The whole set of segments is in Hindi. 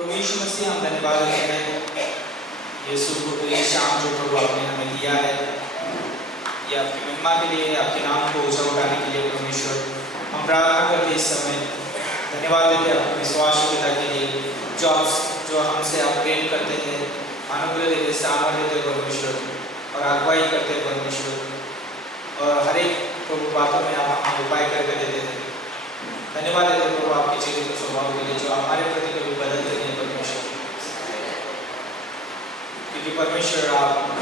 प्रभु यीशु मसीह हम धन्यवाद देते हैं यीशु को ये शाम जो प्रभु आपने हमें दिया है, ये आपकी महिमा के लिए, आपके नाम को ऊंचा उठाने के लिए परमेश्वर हम प्रार्थना करते इस समय धन्यवाद देते हैं आपके विश्वासयोग्यता के लिए, जो हमसे आप प्रेम करते हैं, अनुग्रह देते, सामर्थ्य देते परमेश्वर और अगुवाई करते हैं परमेश्वर, और हर एक प्रभु बातों में आप हमें उपाय करके देते थे। धन्यवाद देते प्रभु आपके चरित्र स्वभाव के लिए जो हमारे प्रति कभी बदलते नहीं परमेश्वर, क्योंकि परमेश्वर आप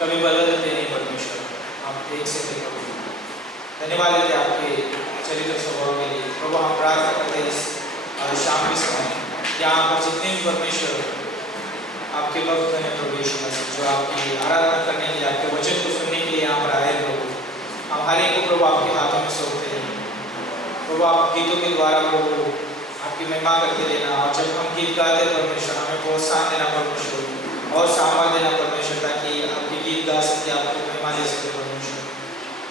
कभी बदलते नहीं परमेश्वर, आप एक से थे प्रभु। धन्यवाद देते आपके चरित्र स्वभाव के लिए प्रभु। हम प्रार्थना करते हैं इस शाम के समय यहाँ पर जितने भी परमेश्वर आपके भक्त हैं प्रभु यीशु मसीह, जो आपकी आराधना करने के लिए, आपके वचन को सुनने के लिए यहाँ पर आए प्रभु, हम हर एक को प्रभु आपके हाथों में सौंपते हैं प्रभु। आप गीतों के द्वारा प्रभु आपकी महिमा करते देना, और जब हम गीत गाते परमेश्वर हमें प्रोत्साहन देना परमेश्वर और सामर्थ्य देना परमेश्वर, ताकि आपके गीत गा सके, आपको महिमा दे सके परमेश्वर।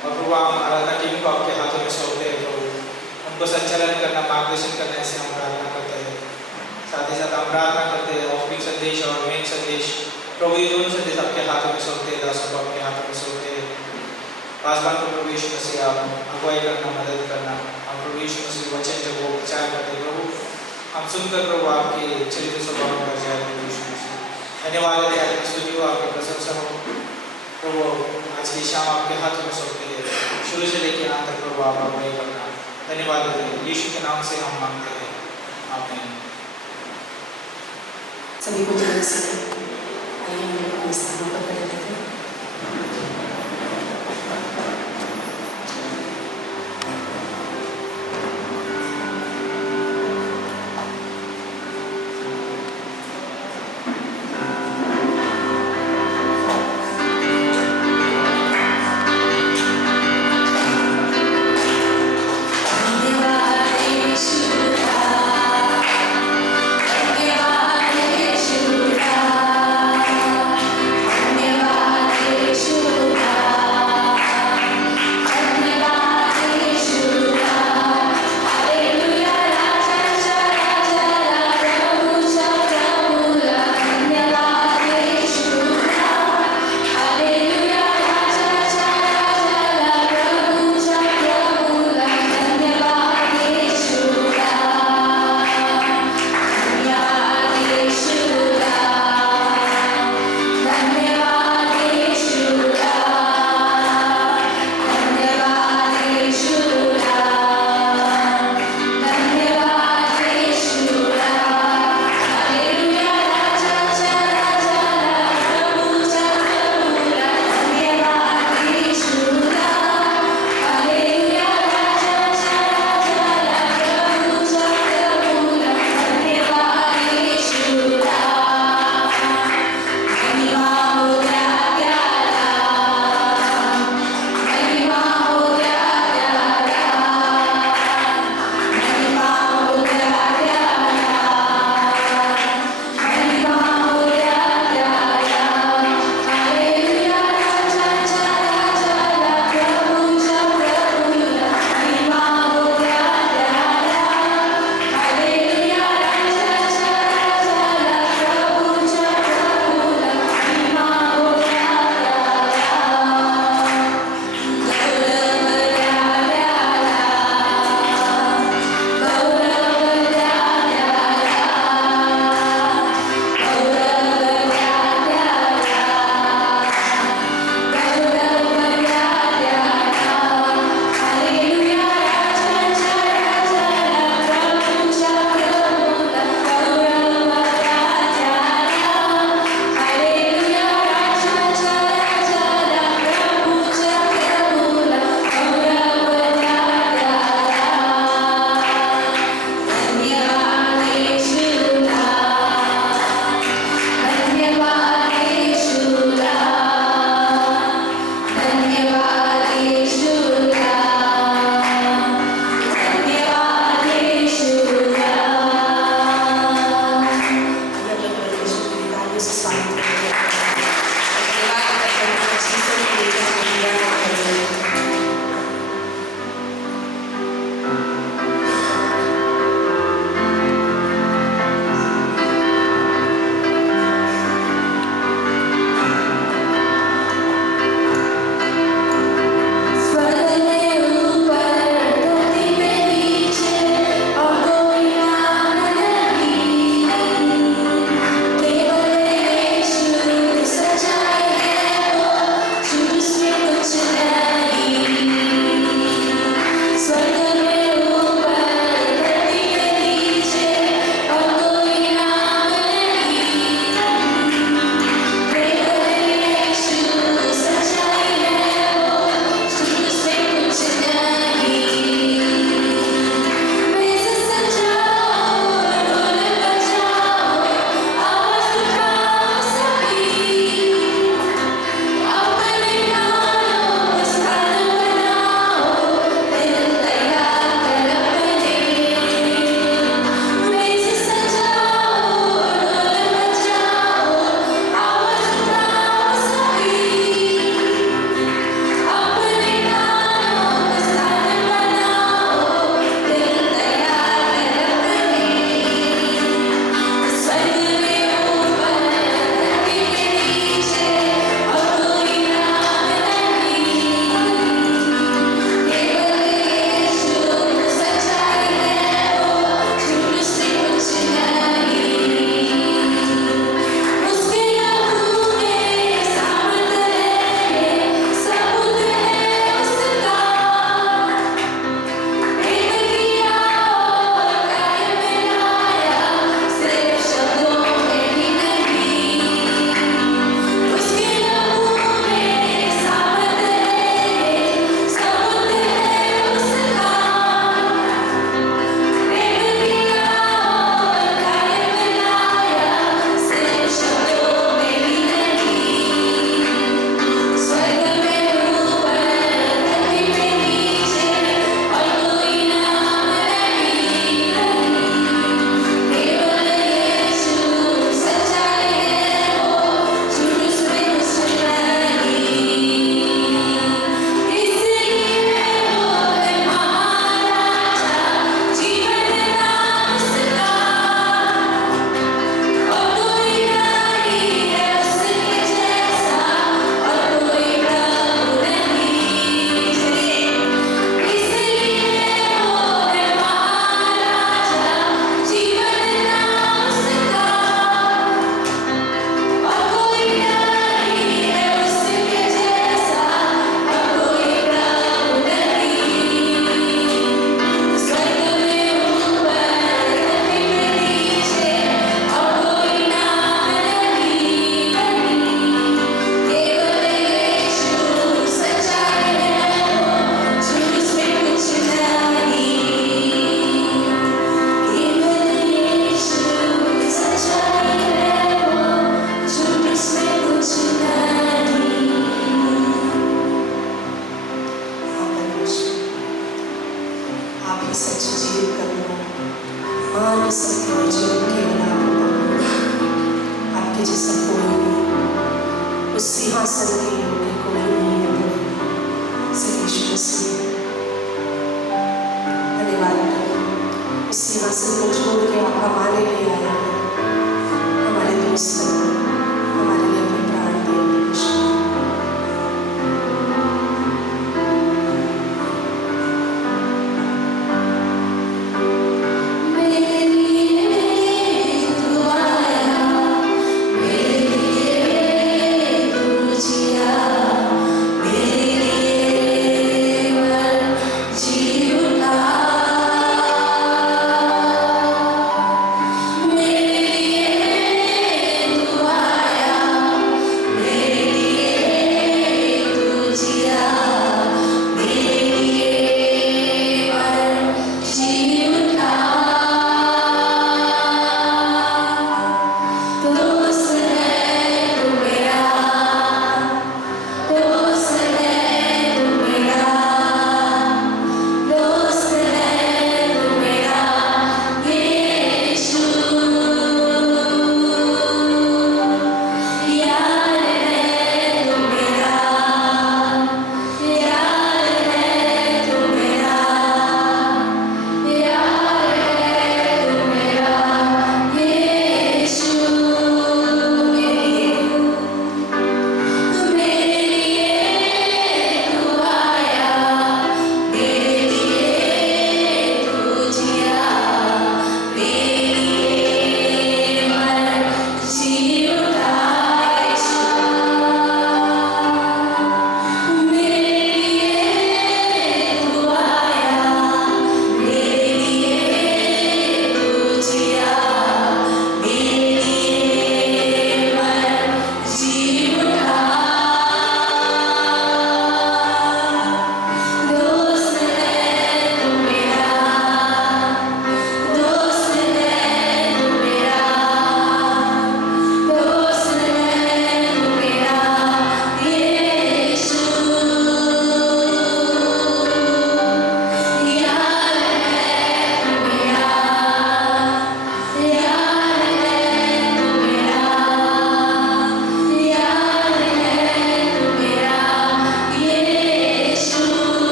और प्रभु हम आराधना टीम को आपके हाथों में सौंपते हैं प्रभु, उनको संचालन करना, मार्गदर्शन करने से हम प्रार्थना करते हैं। साथ ही साथ हम प्रार्थना करते हैं ऑफरिंग संदेश और मेन संदेश प्रभु, ये दोनों संदेश आपके हाथों में सौंपते हैं, दासों को आपके हाथों में सौंपते हैं। पासवान को प्रभु यीशु मसीह आप अगुवाई करना, मदद करना, हम प्रभु यीशु मसीह वचन जब वो प्रचार करते हैं प्रभु, हम सुनकर प्रभु आपके चरित्र स्वभाव में बढ़ जाए प्रभु यीशु मसीह। धन्यवाद है आपकी स्तुति हो, आपकी प्रशंसा हो प्रभु। आज की शाम आपके हाथों में सौंपते हैं, शुरू से लेकर यहाँ तक प्रभु आप अगुवाई करना। धन्यवाद है, यीशु के नाम से हम मांगते हैं, आमीन। सभी को जल्दी से आइए हम लोग अपने स्थानों पर खड़े होते हैं। धन्यवाद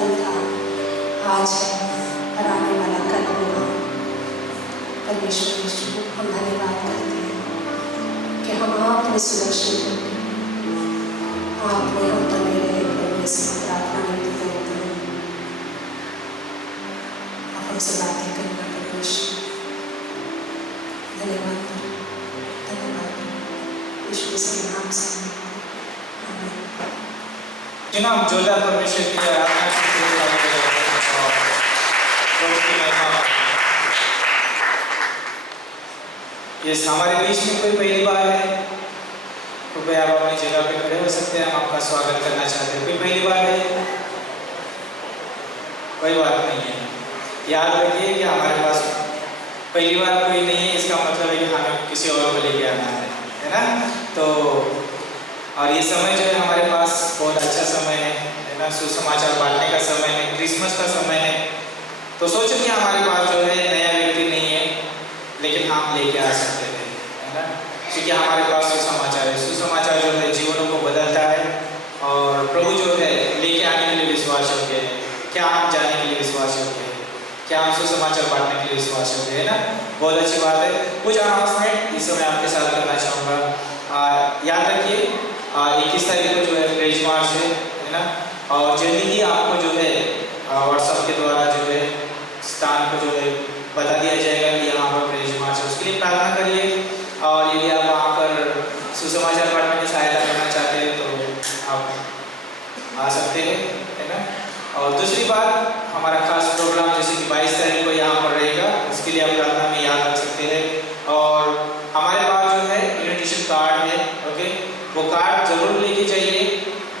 कल था, आज है और आने वाला कल होगा। परमेश्वर यीशु, हम धन्यवाद करते हैं कि हम आप में सुरक्षित हैं, आप में हम बने रहे। परमेश्वर प्रार्थना नहीं करते हैं, आप हमसे बातें करना। परमेश्वर धन्यवाद करो, धन्यवाद यीशु के नाम से आमीन। हम जोरदार परमेश्वर की आराधना करते हैं और प्रभु की महिमा। ये हमारे बीच में कोई पहली बार है, कृपया आप अपनी जगह पे खड़े हो सकते हैं। हम आपका स्वागत करना चाहते हैं। कोई पहली बार है? कोई बात नहीं है। याद रखिए कि हमारे पास पहली बार कोई नहीं है, इसका मतलब है कि हमें किसी और को लेके आना है ना। तो और ये समय जो है हमारे पास बहुत अच्छा समय है ना, सुसमाचार बांटने का समय है, क्रिसमस का समय है। तो सोचो कि हमारे पास जो है नया व्यक्ति नहीं है, लेकिन हम लेके आ सकते थे, है ना, क्योंकि हमारे पास सुसमाचार है। सुसमाचार जो है जीवनों को बदलता है और प्रभु जो है लेके आने के लिए विश्वास योग्य है। क्या हम जाने के लिए विश्वास योग्य है? क्या हम सुसमाचार बांटने के लिए विश्वास योग्य है ना? बहुत अच्छी बात है। कुछ अनाउंसमेंट इस समय आपके साथ करना चाहूँगा। याद रखिए 21 तारीख को जो है प्रेज मार्च है ना, और जल्दी ही आपको जो है व्हाट्सएप के द्वारा जो है स्थान को जो है बता दिया जाएगा कि यहाँ पर प्रेज मार्च है। उसके लिए प्रार्थना करिए और यदि आप वहाँ पर सुसमाचार बांटने में सहायता करना चाहते हैं तो आप आ सकते हैं, है ना। और दूसरी बात, हमारा खास प्रोग्राम जैसे कि 22 तारीख को यहाँ पर रहेगा, उसके लिए आप प्रार्थना में याद रख सकते हैं। और हमारे पास जो है इन्विटेशन कार्ड है, ओके, वो कार्ड जरूर लेके जाइए,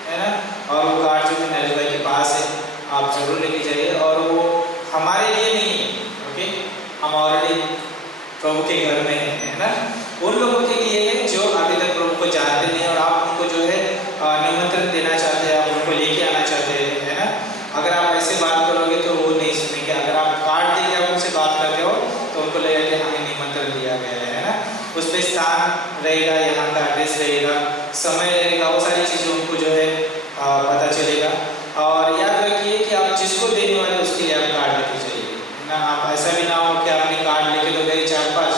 है ना। और वो कार्ड जो है नरेश भाई के पास है, आप जरूर लेके जाइए। और वो हमारे लिए नहीं है, ओके, हम ऑलरेडी प्रभु के घर में है ना। उन लोगों के लिए है जो अभी तक प्रभु को जानते नहीं और आप उनको जो है निमंत्रण देना चाहते हैं, आप उनको लेके आना चाहते हैं, है ना। अगर आप ऐसे बात करोगे तो वो नहीं सुनेंगे। अगर आप कार्ड देके आप उनसे बात करते हो तो उनको लगेगा कि हमें निमंत्रण दिया गया है ना। उस पर स्थान रहेगा, यहाँ का एड्रेस रहेगा, समय रहेगा, वो सारी चीज़ें उनको जो है पता चलेगा। और याद रखिए कि आप जिसको देने वाले उसके लिए आप कार्ड लेके जाइए ना। आप ऐसा भी ना हो कि आपने कार्ड लेके तो गए 4-5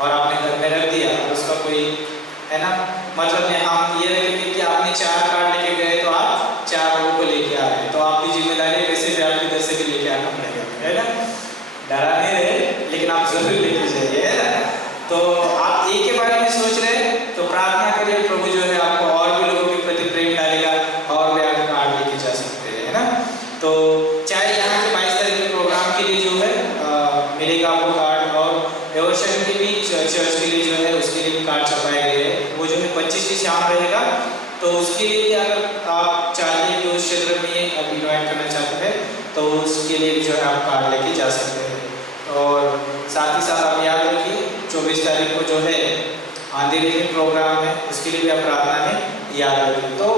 और आपने घर में रख दिया और उसका कोई, है ना, मतलब नहीं। हम ये रखेंगे कि आपने 4 कार्ड लेके गए तो आप 4 लोगों को लेके आ रहे हैं, तो आपकी जिम्मेदारी वैसे भी आपकी घर से भी लेके आना पड़ेगा, है ना। डरा नहीं रहे, लेकिन आप जरूर लेके जाइए, है ना। तो आप एक के बारे में सोच रहे हैं तो प्रार्थना करिए, प्रभु जो है आपको और भी लोगों के प्रति प्रेम डालेगा और वे आपको कार्ड लेके जा सकते हैं, है ना। तो चाहे यहाँ के 22 तारीख के प्रोग्राम के लिए जो है मिलेगा आपको कार्ड, और एवर्शन के भी चर्च के लिए जो है उसके लिए भी कार्ड छपाए गए हैं। वो जो है 25 की शाम रहेगा, तो उसके लिए भी अगर आप चाहते हैं कि उस क्षेत्र में आप इन्वाइट करना चाहते हैं तो उसके लिए भी जो है आप कार्ड लेके जा सकते हैं। और साथ ही साथ आप याद रखिए 24 तारीख को जो है अंधेरे में प्रोग्राम है, उसके लिए भी आप प्रार्थना में याद रखिए। तो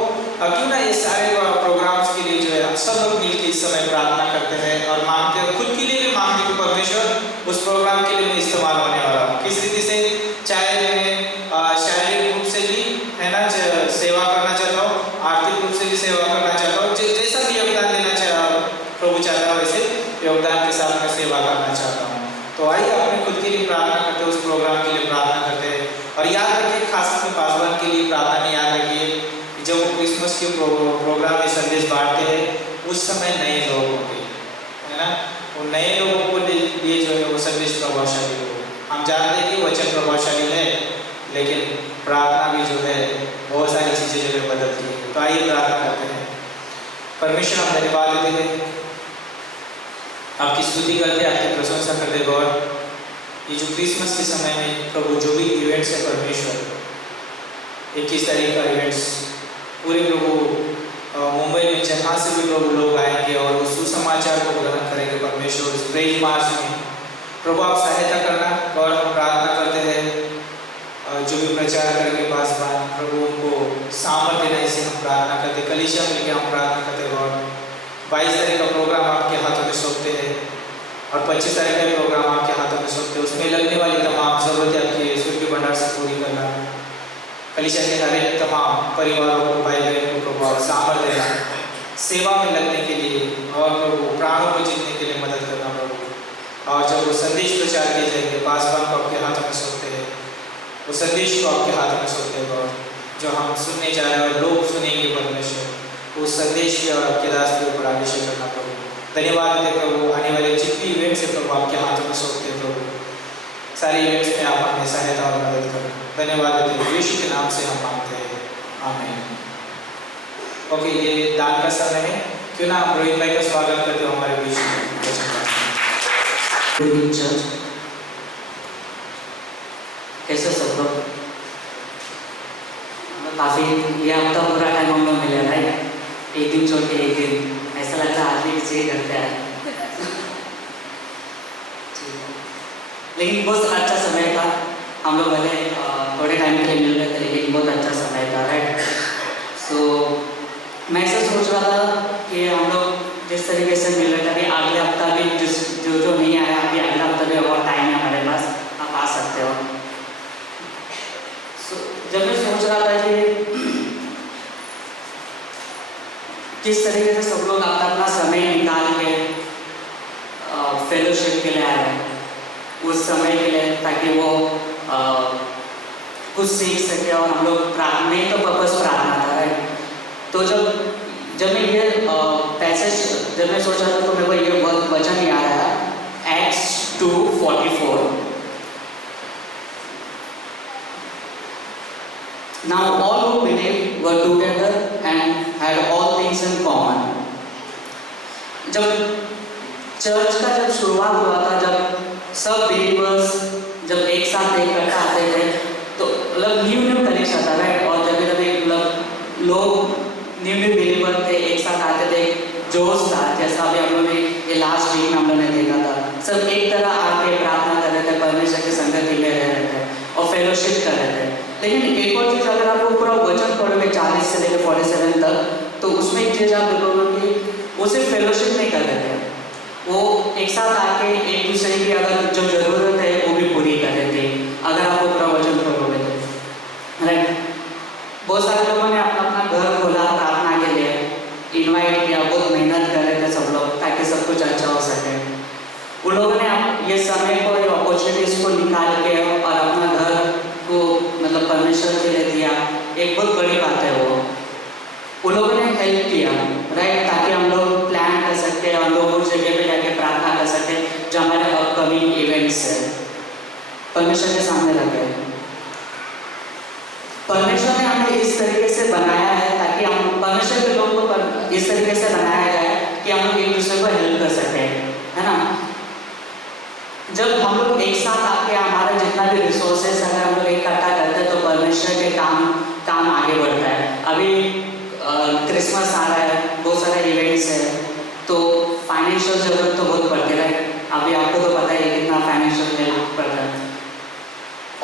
क्यों ना ये सारे प्रोग्राम्स के लिए जो है हम सब लोग मिलकर इस समय प्रार्थना करते हैं और मांगते हैं, खुद के लिए भी मांगते हैं कि परमेश्वर उस प्रोग्राम के लिए मैं इस्तेमाल होने वाला हूँ किस रीति से, चाहे मैं शारीरिक रूप से भी, है ना, सेवा करना चाहता हूँ, आर्थिक रूप से भी सेवा करना चाहता हूँ, जैसा भी योगदान देना प्रभु चाहता है वैसे योगदान के साथ मैं सेवा करना चाहता हूँ। तो आइए अपने खुद के लिए प्रार्थना करते हैं, उस प्रोग्राम के लिए प्रार्थना करते हैं। और याद रखिए, खास करके पासवान के लिए प्रार्थना में याद रखिए कि जब वो क्रिसमस के प्रोग्राम में संदेश बांटते हैं उस समय नए लोग होंगे, है ना। वो नए लोगों को लिए जो है वो संदेश प्रभावशाली हो। हम जानते हैं कि वचन प्रभावशाली है, लेकिन प्रार्थना भी जो है बहुत सारी चीज़ें जो है बदलती है। तो आइए प्रार्थना करते हैं। परमेश्वर, हम धन्यवाद देते हैं, आपकी स्तुति करते हैं, आपकी प्रशंसा करते हैं। गॉड, ये जो क्रिसमस के समय में प्रभु जो भी इवेंट्स है परमेश्वर, 21 तारीख का इवेंट्स पूरे प्रभु मुंबई में जहाँ से भी प्रभु लोग आएंगे और उस सुसमाचार को ग्रहण करेंगे परमेश्वर, उस प्रेज मार्च में प्रभु आप सहायता करना। गॉड, हम प्रार्थना करते हैं जो भी प्रचार करेंगे पासवान, प्रभु उनको सामर्थ्य देना, इसे हम प्रार्थना करते। कलीसिया मिलकर हम प्रार्थना करते हैं। गॉड, 22 तारीख का प्रोग्राम आपके हाथों में सौंपते हैं और 25 तारीख का प्रोग्राम आपके हाथों में सौंपते हैं। उसमें लगने वाली तमाम जरूरतें आपके ईश्वर के भंडार से पूरी करना, कलीसिया के हर एक तमाम परिवारों को, भाई बहनों को प्रभु आप सामर्थ्य देना, सेवा में लगने के लिए और प्रभु प्राणों को जीतने के लिए मदद करना प्रभु। और जब वो संदेश प्रचार किए जाएंगे, पासवान को आपके हाथ में सौंपते हैं, वो संदेश को आपके हाथ में सौंपते हैं गॉड, जो हम सुनने जा रहे हैं और लोग सुनेंगे परमेश्वर, उस संदेश के और आपके दास के ऊपर अभिषेक करना प्रभु। धन्यवाद देते प्रभु, आने वाले जितनी इवेंट्स है प्रभु आपके हाथों में सौंपते हैं प्रभु, सारी इवेंट्स में आप हमें सहायता और मदद करें। धन्यवाद देते हैं, यीशु के नाम से हम मांगते हैं, आमीन। ओके, ये दान का समय है, क्यों ना आप रोहित भाई का स्वागत करते हो हमारे बीच में। चर्च कैसे सब लोग? काफ़ी ये हफ्ता पूरा टाइम हम लोग मिले राइट, एक दिन छोड़ के एक दिन, ऐसा लग रहा है आदमी किसी घर पे आए। लेकिन बहुत अच्छा समय था, हम लोग भले थोड़े टाइम के लिए मिल रहे थे लेकिन बहुत अच्छा समय था राइट। सो मैं ऐसा सोच रहा था कि हम लोग जिस तरीके से मिल रहे थे, अभी अगले हफ्ता भी जो नहीं आया, अभी अगला हफ्ता भी और टाइम है हमारे पास, आप आ सकते हो। जब मैं सोच रहा था कि किस तरीके से सब लोग अपना अपना समय निकाल के फेलोशिप के लिए आ रहे हैं, उस समय के लिए, ताकि वो कुछ सीख सके और हम लोग मेन तो पर्पस प्रार्थना था राइट। तो जब मैं ये पैसेज जब मैं सोच रहा था तो मेरे को ये वचन याद आया, Acts 2:44। Now all who believed were together and had all things in common। जब चर्च का जब शुरुआत हुआ था, जब सब बिलीवर्स जब एक साथ इकट्ठा आते थे तो मतलब न्यू कनेक्शन था राइट। और जब मतलब लोग न्यू बिलीवर थे, एक साथ आते थे, जोश था, जैसा अभी हम लोग ने ये लास्ट वीक में हम लोग ने देखा था, सब एक तरह आके प्रार्थना कर रहे थे, परमेश्वर की संगति में रह रहे थे और फेलोशिप कर रहे थे। लेकिन एक और चीज़, अगर आप पूरा वचन पढ़ोगे 40 से लेकर 47 तक, तो उसमें एक चीज़ आप देखोगे कि वो सिर्फ फेलोशिप नहीं कर रहे थे, वो एक साथ आके एक दूसरे की अगर जो जरूरत है वो भी पूरी कर रहे थे। अगर आप पूरा वचन पढ़ोगे तो राइट। बहुत सारे लोगों ने अपना अपना घर खोला प्रार्थना के लिए, इनवाइट किया, बहुत मेहनत कर रहे थे सब लोग ताकि सब कुछ अच्छा हो सके। उन लोगों ने ये समय को, ये अपॉर्चुनिटीज को निकाल के और अपना घर को मतलब परमेश्वर के लिए दिया, एक बहुत बड़ी बात है वो। उन लोगों ने हेल्प किया राइट, ताकि हम लोग प्लान कर सकते, हम लोग उस जगह पे जाके प्रार्थना कर सकते जो हमारे अपकमिंग इवेंट्स है, परमेश्वर के सामने रखे। परमेश्वर ने हमें इस तरीके से बनाया है ताकि हम, परमेश्वर के लोगों को इस तरीके से बनाया गया है कि हम लोग एक दूसरे को हेल्प कर सकें, है ना। जब हम लोग एक साथ आके हमारा जितना भी रिसोर्सेस अगर हम लोग इकट्ठा करते हैं तो परमेश्वर के काम आगे बढ़ता है। अभी क्रिसमस आ रहा है, बहुत सारे इवेंट्स है, तो फाइनेंशियल जरूरत तो बहुत पड़ती है। अभी आपको तो पता है कितना फाइनेंशियल हेल्प पड़ता है।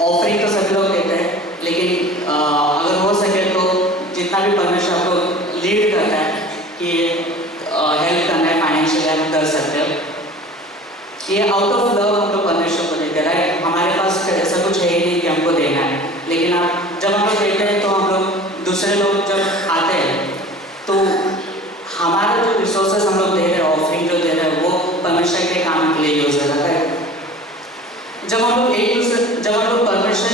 ऑफरिंग तो सभी लोग देते हैं, लेकिन अगर हो सके तो जितना भी परमेश्वर आपको लीड करता है कि हेल्प करना है, फाइनेंशियल हेल्प कर सकते हो। ये आउट ऑफ लव हम लोग परमेश्वर को देते हैं राइट। हमारे पास ऐसा कुछ है ही नहीं कि हमको देना है, लेकिन आप जब हम लोग देते हैं तो हम लोग दूसरे लोग जब आते हैं तो हमारा जो रिसोर्सेस हम लोग दे रहे हैं, ऑफरिंग जो दे रहे हैं, वो परमेश्वर के काम के लिए यूज होता है। जब हम लोग परमेश्वर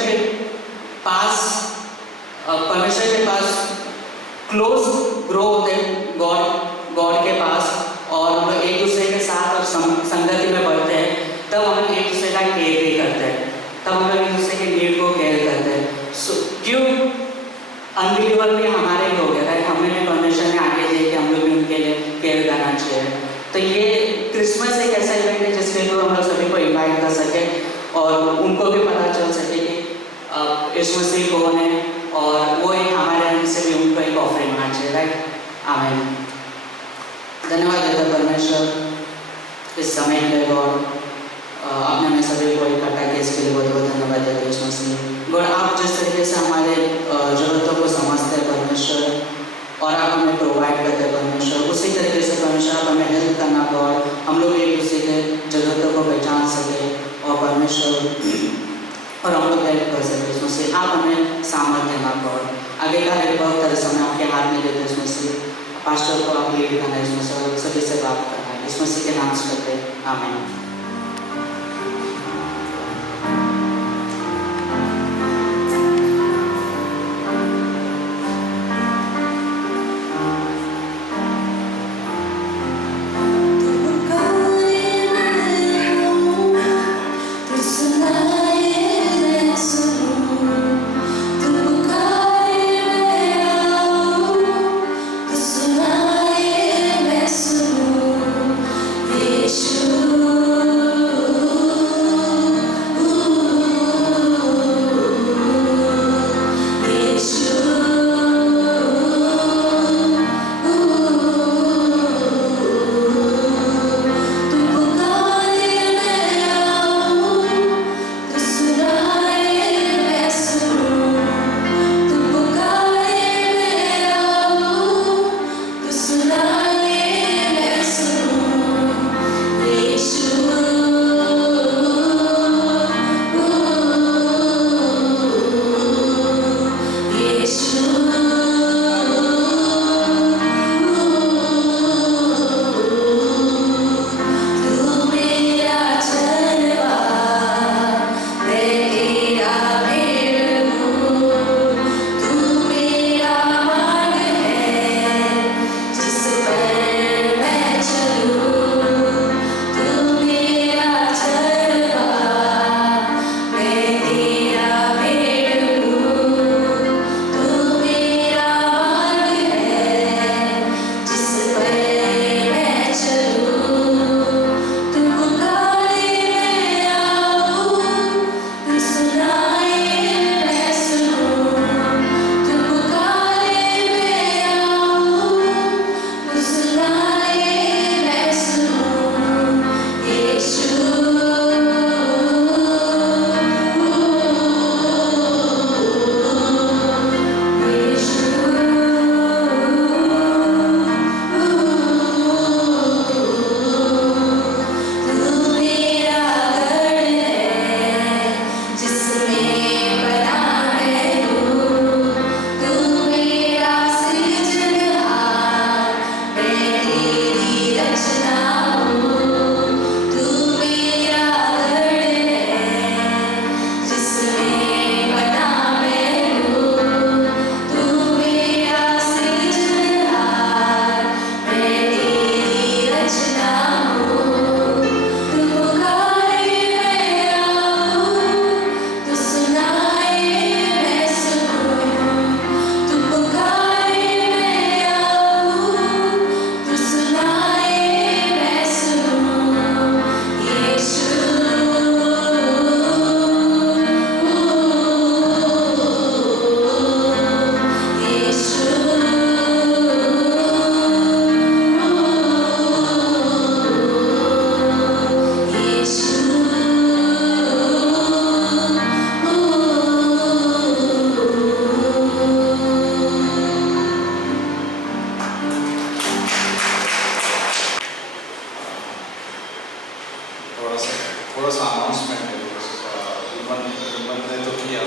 के पास क्लोज ग्रो होते हैं गॉड के पास, और हम लोग एक दूसरे के साथ और संगति में बढ़ते हैं, तब हम लोग एक दूसरे का केयर भी करते हैं, तब हम लोग एक दूसरे के नीड को केयर करते हैं। सो क्यों अनबिलीवर भी हमारे लोग हैं राइट, हमें भी परमेश्वर ने आगे दिए कि हम लोग भी उनके लिए केयर करना चाहिए। तो ये क्रिसमस एक ऐसा इवेंट है जिसके लिए हम लोग सभी को इन्वाइट कर सके और उनको भी पता चल सके कि यीशु मसीह कौन है, और वो एक हमारे अंदर से भी उनको एक ऑफरिंग होना चाहिए राइट। आमीन। धन्यवाद देता परमेश्वर इस समय के लिए गॉड, आपने हमें सभी को इकट्ठा किया, इसके लिए बहुत बहुत धन्यवाद देते यीशु मसीह। गॉड, आप जिस तरीके से हमारे ज़रूरतों को समझते हैं परमेश्वर, और आप हमें प्रोवाइड करते हैं परमेश्वर, उसी तरीके से परमेश्वर आप हमें हेल्प करना गॉड, हम लोग एक दूसरे के ज़रूरतों को पहचान सके और परमेश्वर और हम लोग हेल्प कर सकते इसमें से। आप हमें सामर्थ्य देना गॉड, आगे का एक बहुत तरह से हमें आपके हाथ में देते इसमें से। पास्टर को आप लीड करना है, इसमें सभी से बात करना है, इस मसीह के नाम से करते हैं, आमीन। थोड़ा सा अनाउंसमेंट है। विमन ने तो किया,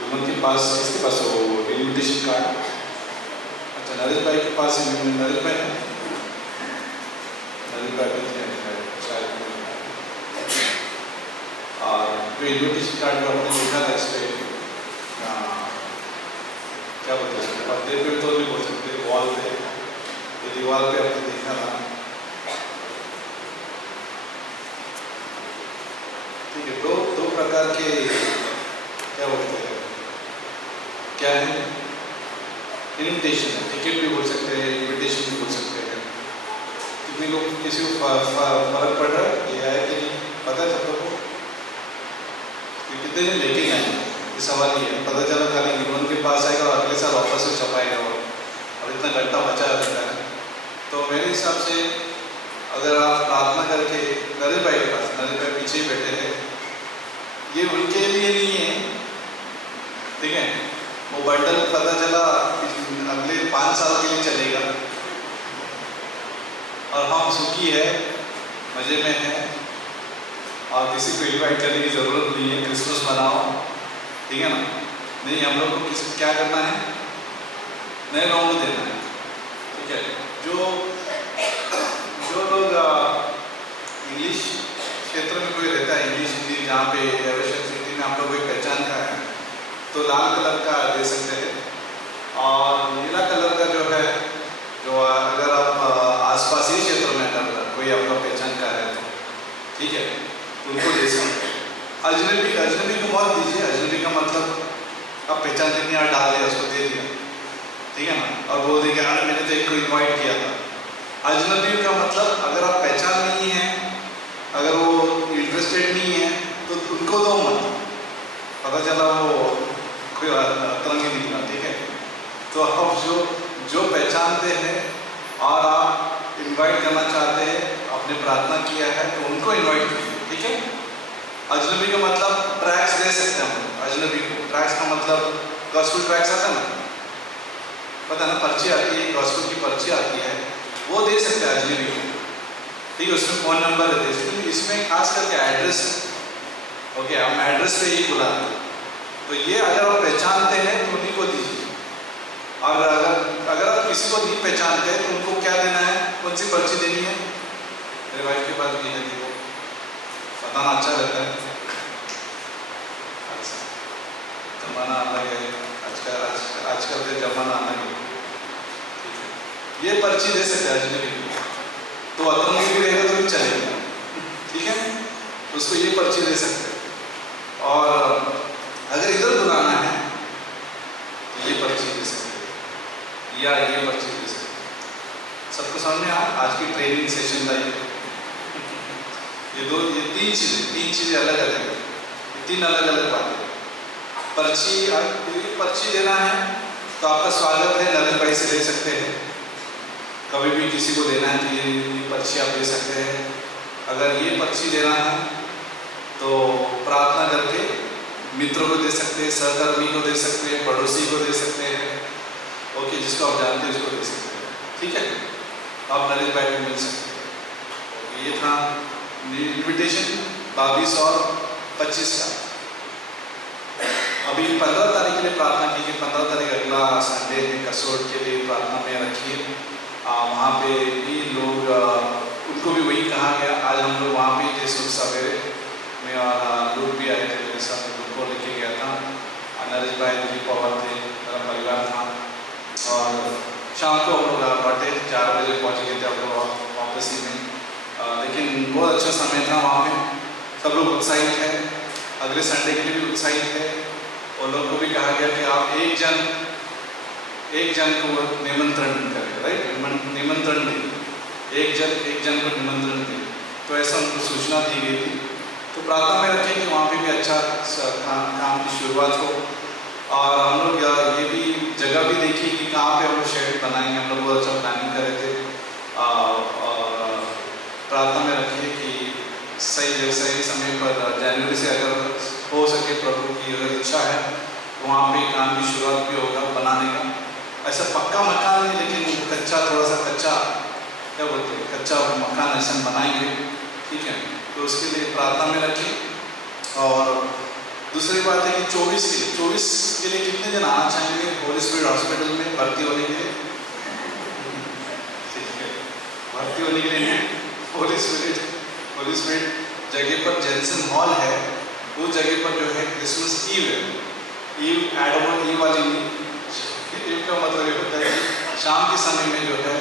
विमन के पास किसके पास वो इन्विटेशन कार्ड? अच्छा, नरेश भाई के पास नरेश भाई है, नरेश भाई भी थे शायद। और जो इन्विटेशन कार्ड जो आपने लिखा था इस पर क्या बोलते हैं, पर्दे पे तो नहीं बोल सकते, वॉल पे, ये दीवार पे आपने देखा था। ठीक है, दो प्रकार के क्या बोलते हैं, क्या है, इन्विटेशन है, टिकट भी बोल सकते हैं, इन्विटेशन भी बोल सकते हैं। कितने लोग किसी को फर्क पड़ रहा है ये है कि नहीं पता है सब लोगों को? कितने दिन लेके आए, ये सवाल ये है। पता चला खाली विमन के पास आएगा और अगले साल वापस से छपाएगा वो, और इतना घंटा बचा रहता है। तो मेरे हिसाब से अगर आप प्रार्थना करके नरेश भाई के पास, नरेश भाई पीछे ही बैठे हैं, ये उनके लिए नहीं है, ठीक है। वो बंडल पता चला अगले 5 साल के लिए चलेगा और हम सुखी है, मजे में है और किसी को इन्वाइट करने की ज़रूरत नहीं है। क्रिसमस मनाओ, ठीक है ना। नहीं, हम लोग को क्या करना है, नए लोगों को देना है, ठीक है। जो लोग इंग्लिश क्षेत्र में कोई रहता है, इंग्लिश हिंदी जहाँ पे एविएशन सिटी में आप लोग कोई पहचान का है तो लाल कलर का दे सकते हैं, और नीला कलर का जो है, जो अगर आप आसपास ही क्षेत्र में अगर कोई आपका पहचान का है तो ठीक है, तो उनको दे सकते हैं। अजनबी को मत दीजिए। अजनबी का मतलब आप पहचानते नहीं, आप डाल दिया, उसको दे दिया, ठीक है ना, और बोल देंगे यार मैंने तो एक को इन्वाइट किया था। अजनबी का मतलब अगर आप पहचान नहीं है, अगर वो इंटरेस्टेड नहीं है तो उनको दो मत, पता चला वो कोई तरंगी निकला, ठीक है। तो आप जो पहचानते हैं और आप इनवाइट करना चाहते हैं, आपने प्रार्थना किया है तो उनको इनवाइट कीजिए, ठीक है। अजनबी का मतलब ट्रैक्स दे सकते हैं हम लोग। अजनबी को ट्रैक्स का मतलब गॉस्पेल ट्रैक्स आता है ना, पता ना, पर्ची आती है, गॉस्पेल की पर्ची आती है, वो दे सकते हैं अजनबी को, ठीक है। उसमें फ़ोन नंबर रहते हैं, इसमें खास करके एड्रेस, ओके, हम एड्रेस पे ही बुलाते हैं। तो ये अगर आप पहचानते हैं तो उन्हीं को दीजिए, और अगर आप किसी को नहीं पहचानते तो उनको क्या देना है, कौन सी पर्ची देनी है। मेरे वाइफ के पास भी है, वो बताना अच्छा लगता है। अच्छा, जमाना अलग है, आजकल का जमाना अलग है, ठीक है। ये पर्ची दे सकते हैं अजनबी को, तो अतरंगी भी रहेगा तो भी चलेगा, ठीक है। तो उसको ये पर्ची दे सकते हैं, और अगर इधर बुलाना है तो ये पर्ची दे सकते हैं, या ये पर्ची दे सकते हैं। सबको समझ में आज की ट्रेनिंग सेशन था ये तीन चीज़ें अलग अलग है, तीन अलग अलग बातें। पर्ची देना है तो आपका स्वागत है, नरेश भाई से ले सकते हैं। कभी भी किसी को देना है तो ये पर्ची आप दे सकते हैं। अगर ये पर्ची देना है तो प्रार्थना करके मित्रों को दे सकते हैं, सहकर्मी को दे सकते हैं, पड़ोसी को दे सकते हैं, ओके, जिसको आप जानते हैं उसको दे सकते हैं, ठीक है। आप नरेश भाई को मिल सकते हैं। ये था इन्विटेशन 22 और 25 का। अभी 15 तारीख के लिए प्रार्थना कीजिए। 15 तारीख अगला संडे है, कसोट के लिए प्रार्थना में रखिए। वहाँ पे भी लोग, उनको भी वही कहा गया। आज हम लोग वहाँ पे थे सुबह सवेरे में, और लोग भी आए थे मेरे साथ, उनको लेके गया था। नरेश भाई जी पवन थे, मेरा परिवार था, और शाम को हम लोग लौटे, 4 बजे पहुँच गए थे हम लोग वापस ही में। लेकिन बहुत अच्छा समय था वहाँ पे, सब लोग उत्साहित है, अगले संडे के लिए भी उत्साहित है। और लोग को भी कहा गया कि आप एक जन को निमंत्रण करें, राइट, निमंत्रण दें, एक जन को निमंत्रण दें। तो ऐसा उनको सूचना दी गई थी। तो प्रार्थना में रखें कि वहाँ पे भी अच्छा काम की शुरुआत हो। और हम लोग ये भी जगह भी देखी कि कहाँ पे हम लोग शेड बनाएंगे। हम लोग बहुत अच्छा प्लानिंग कर रहे थे, और प्रार्थना में रखिए कि सही समय पर जनवरी से अगर हो सके, प्रभु की अगर इच्छा है तो वहाँ पे काम की शुरुआत भी होगा बनाने का। ऐसा पक्का मकान नहीं, लेकिन कच्चा, थोड़ा सा कच्चा, क्या बोलते हैं, कच्चा मकान ऐसा बनाएंगे, ठीक है। तो उसके लिए प्रार्थना में रखिए। और दूसरी बात है कि 24 के लिए कितने जन आना चाहेंगे होली स्पिरिट हॉस्पिटल में भर्ती होने के लिए? ठीक है, भर्ती होने के लिए होली स्पिरिट जगह पर जेंसन हॉल है, उस जगह पर जो है क्रिसमस ईव है। ईव एडम ईव वाली नहीं, ईव का मतलब ये होता है कि शाम के समय में जो है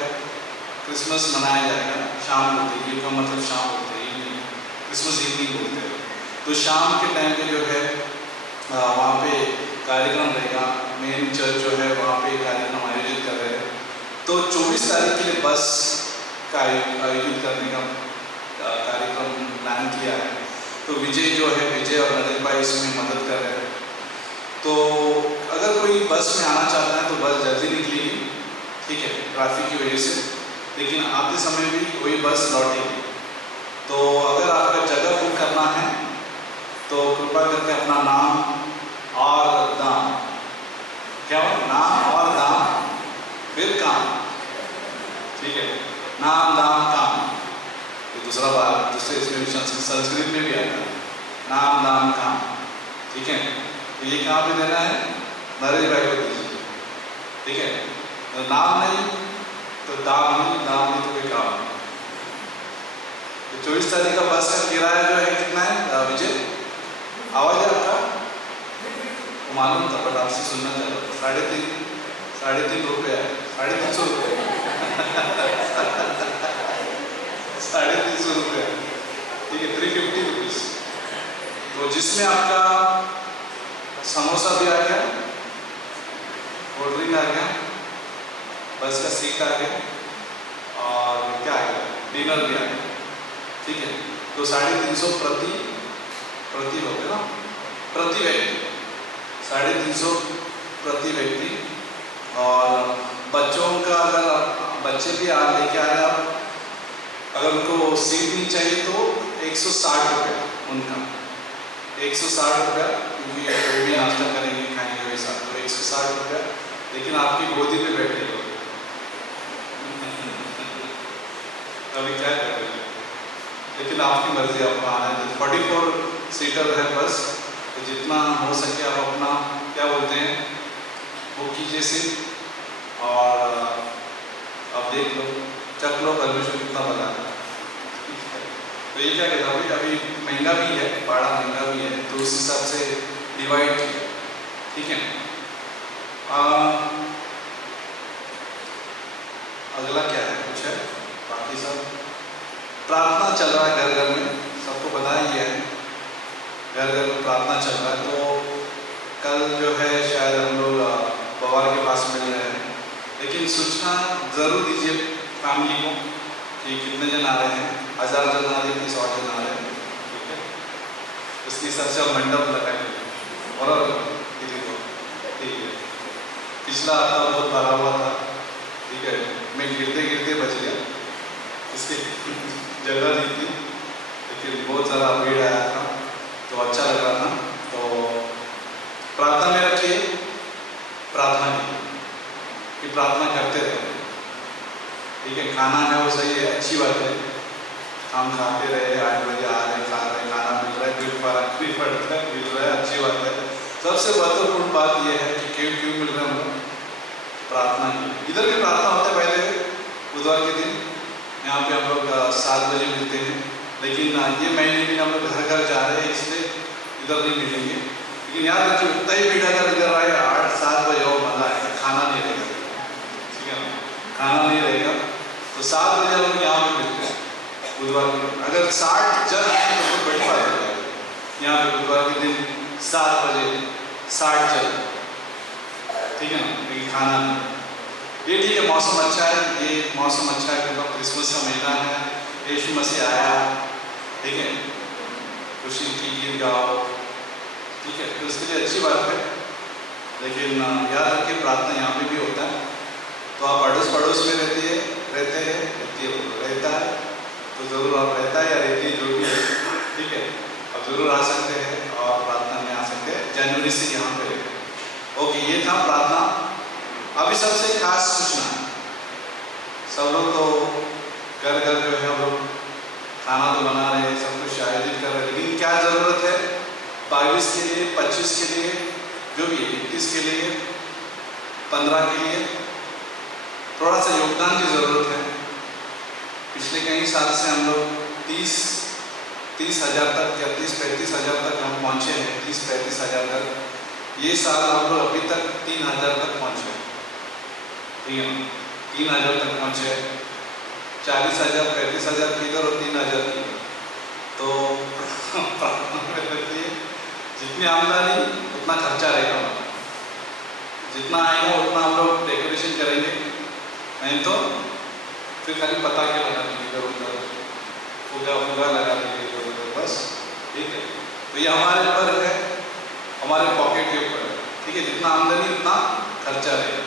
क्रिसमस मनाया जाएगा। शाम होती है, ईव का मतलब शाम होती है, इवनिंग, क्रिसमस इवनिंग बोलते हैं। तो शाम के टाइम पे जो है वहाँ पे कार्यक्रम रहेगा। मेन चर्च जो है वहाँ पे कार्यक्रम आयोजित कर रहे हैं। तो 24 तारीख के लिए बस का आयोजित करने का कार्यक्रम प्लान किया है। तो विजय और नरेश भाई इसमें मदद कर रहे हैं। तो अगर कोई बस में आना चाहता है तो बस जल्दी निकलेगी, ठीक है, ट्रैफिक की वजह से, लेकिन आते समय भी वही बस लौटेगी। तो अगर आपका जगह बुक करना है तो कृपा करके अपना नाम और दाम, क्या हो, नाम और दाम फिर काम, ठीक है, नाम दाम काम। दूसरा बात, दूसरे इसमें संस्कृत में भी आएगा, नाम दाम काम, ठीक है। तो ये कहाँ पे देना है? नरेश भाई को दीजिए, ठीक है। नाम नहीं तो दाम नहीं, दाम नहीं तो कोई काम नहीं। तो 24 तारीख का बस का किराया जो है कितना है विजय? आवाज है आपका? वो मालूम था बट आपसे सुनना चाह रहा था। 3.5 रुपये है, 350 रुपये 350 रुपये, ठीक है, 350 रुपीज। तो जिसमें आपका समोसा भी आ गया, कोल्ड ड्रिंक आ गया, बस का सीट आ गया और क्या आ गया, डिनर भी आ गया, ठीक है। तो 350 प्रति होते ना, प्रति व्यक्ति 350 प्रति व्यक्ति। और बच्चों का अगर बच्चे भी लेके आए आप, अगर उनको सीट नहीं चाहिए तो 160 रुपये उनका, 160 रुपया, क्योंकि वो भी नाश्ता करेंगे खाएंगे वैसा, तो 160 रुपया, लेकिन आपकी गोदी पे बैठे लोग अभी क्या करेंगे, लेकिन आपकी मर्जी, आपको आना है। 44 सीटर है बस, तो जितना हो सके आप अपना क्या बोलते हैं बुक कीजिए सीट, और अब देख लो, चख लो परमिशन कितना बना है। तो ये क्या कहता हूँ, अभी महंगा भी है, भाड़ा महंगा भी है, तो उस हिसाब से डिवाइड किया, ठीक है। अगला क्या है, कुछ है बाकी सब? प्रार्थना चल रहा है घर घर में, सबको पता ही है, घर घर में प्रार्थना चल रहा है। तो कल जो है शायद हम लोग पवार के पास मिल रहे हैं, लेकिन सूचना ज़रूर दीजिए फैमिली को कि कितने जन आ रहे हैं, 1000 जन आ रहे हैं कि 100 जन आ रहे हैं, ठीक है। उसके हिसाब से हम मंडप लगाएंगे और ठीक है। पिछला हफ्ता बहुत भरा हुआ था, ठीक है, मैं गिरते गिरते बच गया, इसकी जगह नहीं थी, लेकिन बहुत सारा भीड़ आया था, तो अच्छा लग रहा था। तो प्रार्थना में रखिए, प्रार्थना की प्रार्थना करते रहे, ठीक है। खाना है वो सही है, अच्छी बात है, हम खाते रहे, 8 बजे आ रहे, खा रहे, खाना मिल रहा है, बिल पड़ता है, मिल रहा है, अच्छी बात है। सबसे महत्वपूर्ण बात यह है कि क्यों मिल रहे हैं हम प्रार्थना की। इधर भी प्रार्थना होता है, पहले बुधवार के दिन यहाँ पे हम लोग 7 बजे मिलते हैं, लेकिन ये महीने भी हम लोग घर घर जा रहे हैं, इसलिए इधर नहीं मिलेंगे। लेकिन याद रखिए, उतना ही भीड़ अगर इधर आए 8-7 बजे और मजा आएगा, खाना नहीं रहेगा, ठीक है ना, खाना नहीं रहेगा। तो 7 बजे हम लोग यहाँ पे मिलते हैं बुधवार के दिन। अगर 60 जन हैं तो बड़ी बात है, यहाँ पे बुधवार के दिन 7 बजे 60 जन, ठीक है ना, लेकिन खाना नहीं। ये ठीक है, मौसम अच्छा है, ये मौसम अच्छा है, मतलब क्रिसमस का महीना है, यीशु मसीह आया, ठीक है, खुशी की गीत गाओ, ठीक है, तो उसके लिए अच्छी बात है। लेकिन याद रखिए, प्रार्थना यहाँ पे भी होता है, तो आप अड़ोस पड़ोस में रहते हैं, रहता है, तो ज़रूर आप रहता है या रहती है जो भी है, ठीक है, आप ज़रूर आ सकते हैं और प्रार्थना में आ सकते हैं, जनवरी से यहाँ पे रहते। ओके, ये था प्रार्थना। अभी सबसे खास सूचना, सब लोग तो घर घर जो है हम लोग खाना तो बना रहे हैं, सब कुछ आयोजित कर रहे हैं, लेकिन क्या ज़रूरत है 22 के लिए, 25 के लिए, जो भी 21 के लिए, 15 के लिए थोड़ा सा योगदान की ज़रूरत है। पिछले कई साल से हम लोग 30 हज़ार तक या 30-35 हज़ार तक हम पहुँचे हैं, 30-35 हज़ार तक। ये साल हम लोग अभी तक 3 हज़ार तक पहुँचे, ठीक है, 3 हज़ार तक पहुँचे। 40 हज़ार 35 हज़ार की इधर और 3 हज़ार की, तो जितनी आमदनी उतना खर्चा रहेगा, जितना आएगा उतना हम लोग डेकोरेशन करेंगे, नहीं तो फिर खाली पता क्या लगा देंगे इधर उधर, फुगा लगा देंगे इधर उधर, बस, ठीक है। तो ये हमारे ऊपर है, हमारे पॉकेट के ऊपर है, ठीक है, जितना आमदनी उतना खर्चा रहेगा।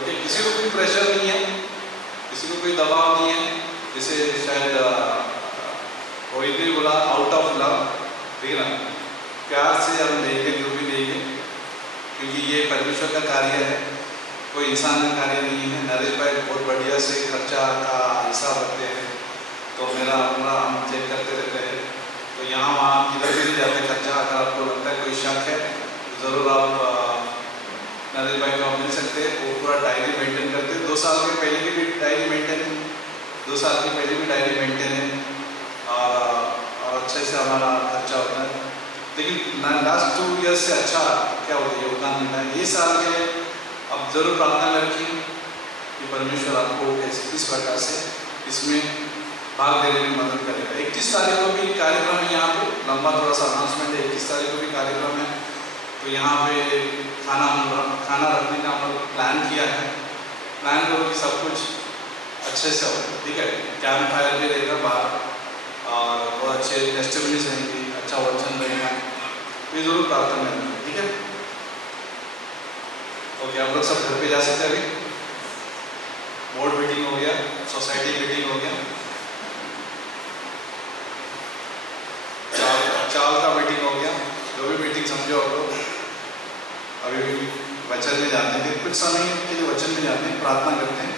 ओके, किसी को कोई प्रेशर नहीं है, किसी को कोई दबाव नहीं है, जैसे शायद कोई भी बोला आउट ऑफ लव, ठीक है ना, प्यार से हम देंगे जो भी देंगे, क्योंकि ये परमेश्वर का कार्य है, कोई इंसान का कार्य नहीं है। नरेश भाई बहुत बढ़िया से खर्चा का हिसाब रखते हैं, तो मेरा अपना हम चेक करते रहते हैं, तो यहाँ वहाँ किधर भी नहीं जाते खर्चा। अगर आपको लगता है कोई शक है, ज़रूर आप नरेश भाई को आप मिल सकते हैं, वो पूरा डायरी मेंटेन साल के पहले की भी डायरी मेंटेन है, 2 साल की पहले भी डायरी मेंटेन है, और अच्छे से हमारा खर्चा होता है। लेकिन लास्ट 2 ईयर्स से अच्छा क्या होता है, योगदान देता है। ये साल के अब जरूर प्रार्थना में रखिए कि परमेश्वर आपको किस प्रकार से इसमें भाग लेने में मदद करेगा। 31 तारीख को भी कार्यक्रम है यहाँ पे, लंबा थोड़ा सा अनाउंसमेंट है। 31 तारीख को भी कार्यक्रम है, तो यहाँ पे खाना रखने का हम लोग प्लान किया है। प्लान करो कि सब कुछ अच्छे से हो, ठीक है। कैंप फायर भी रहेगा बाहर, और बहुत अच्छे टेस्टिमनीज रहेंगी, अच्छा वचन रहेगा। ये जरूर प्रार्थना में, ठीक है। ओके, आप लोग सब घर पे जा सकते हैं। अभी बोर्ड मीटिंग हो गया, सोसाइटी मीटिंग हो गया, चावल का मीटिंग हो गया, जो भी मीटिंग समझो आप लोग। अभी भी वचन में जाते हैं, कुछ समय के लिए वचन में जाते हैं, प्रार्थना करते हैं।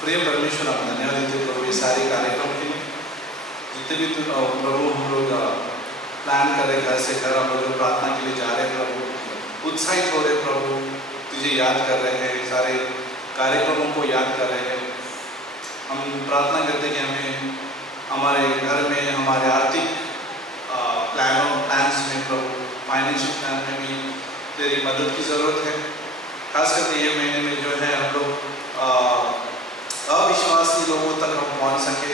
प्रिय परमेश्वर, आप धन्यवाद देते प्रभु ये सारे कार्यक्रम के लिए, जितने भी प्रभु हम लोग प्लान कर रहे घर से घर, हम लोग प्रार्थना के लिए जा रहे हैं प्रभु, उत्साहित हो रहे प्रभु, तुझे याद कर रहे हैं, सारे कार्यक्रमों को याद कर रहे हैं। हम प्रार्थना करते हैं कि हमें हमारे घर में, हमारे आर्थिक प्लान्स में प्रभु, फाइनेंशियल प्लान में भी तेरी मदद की ज़रूरत है। खास करके ये महीने में जो है हम लोग अविश्वासी लोगों तक हम पहुंच सके,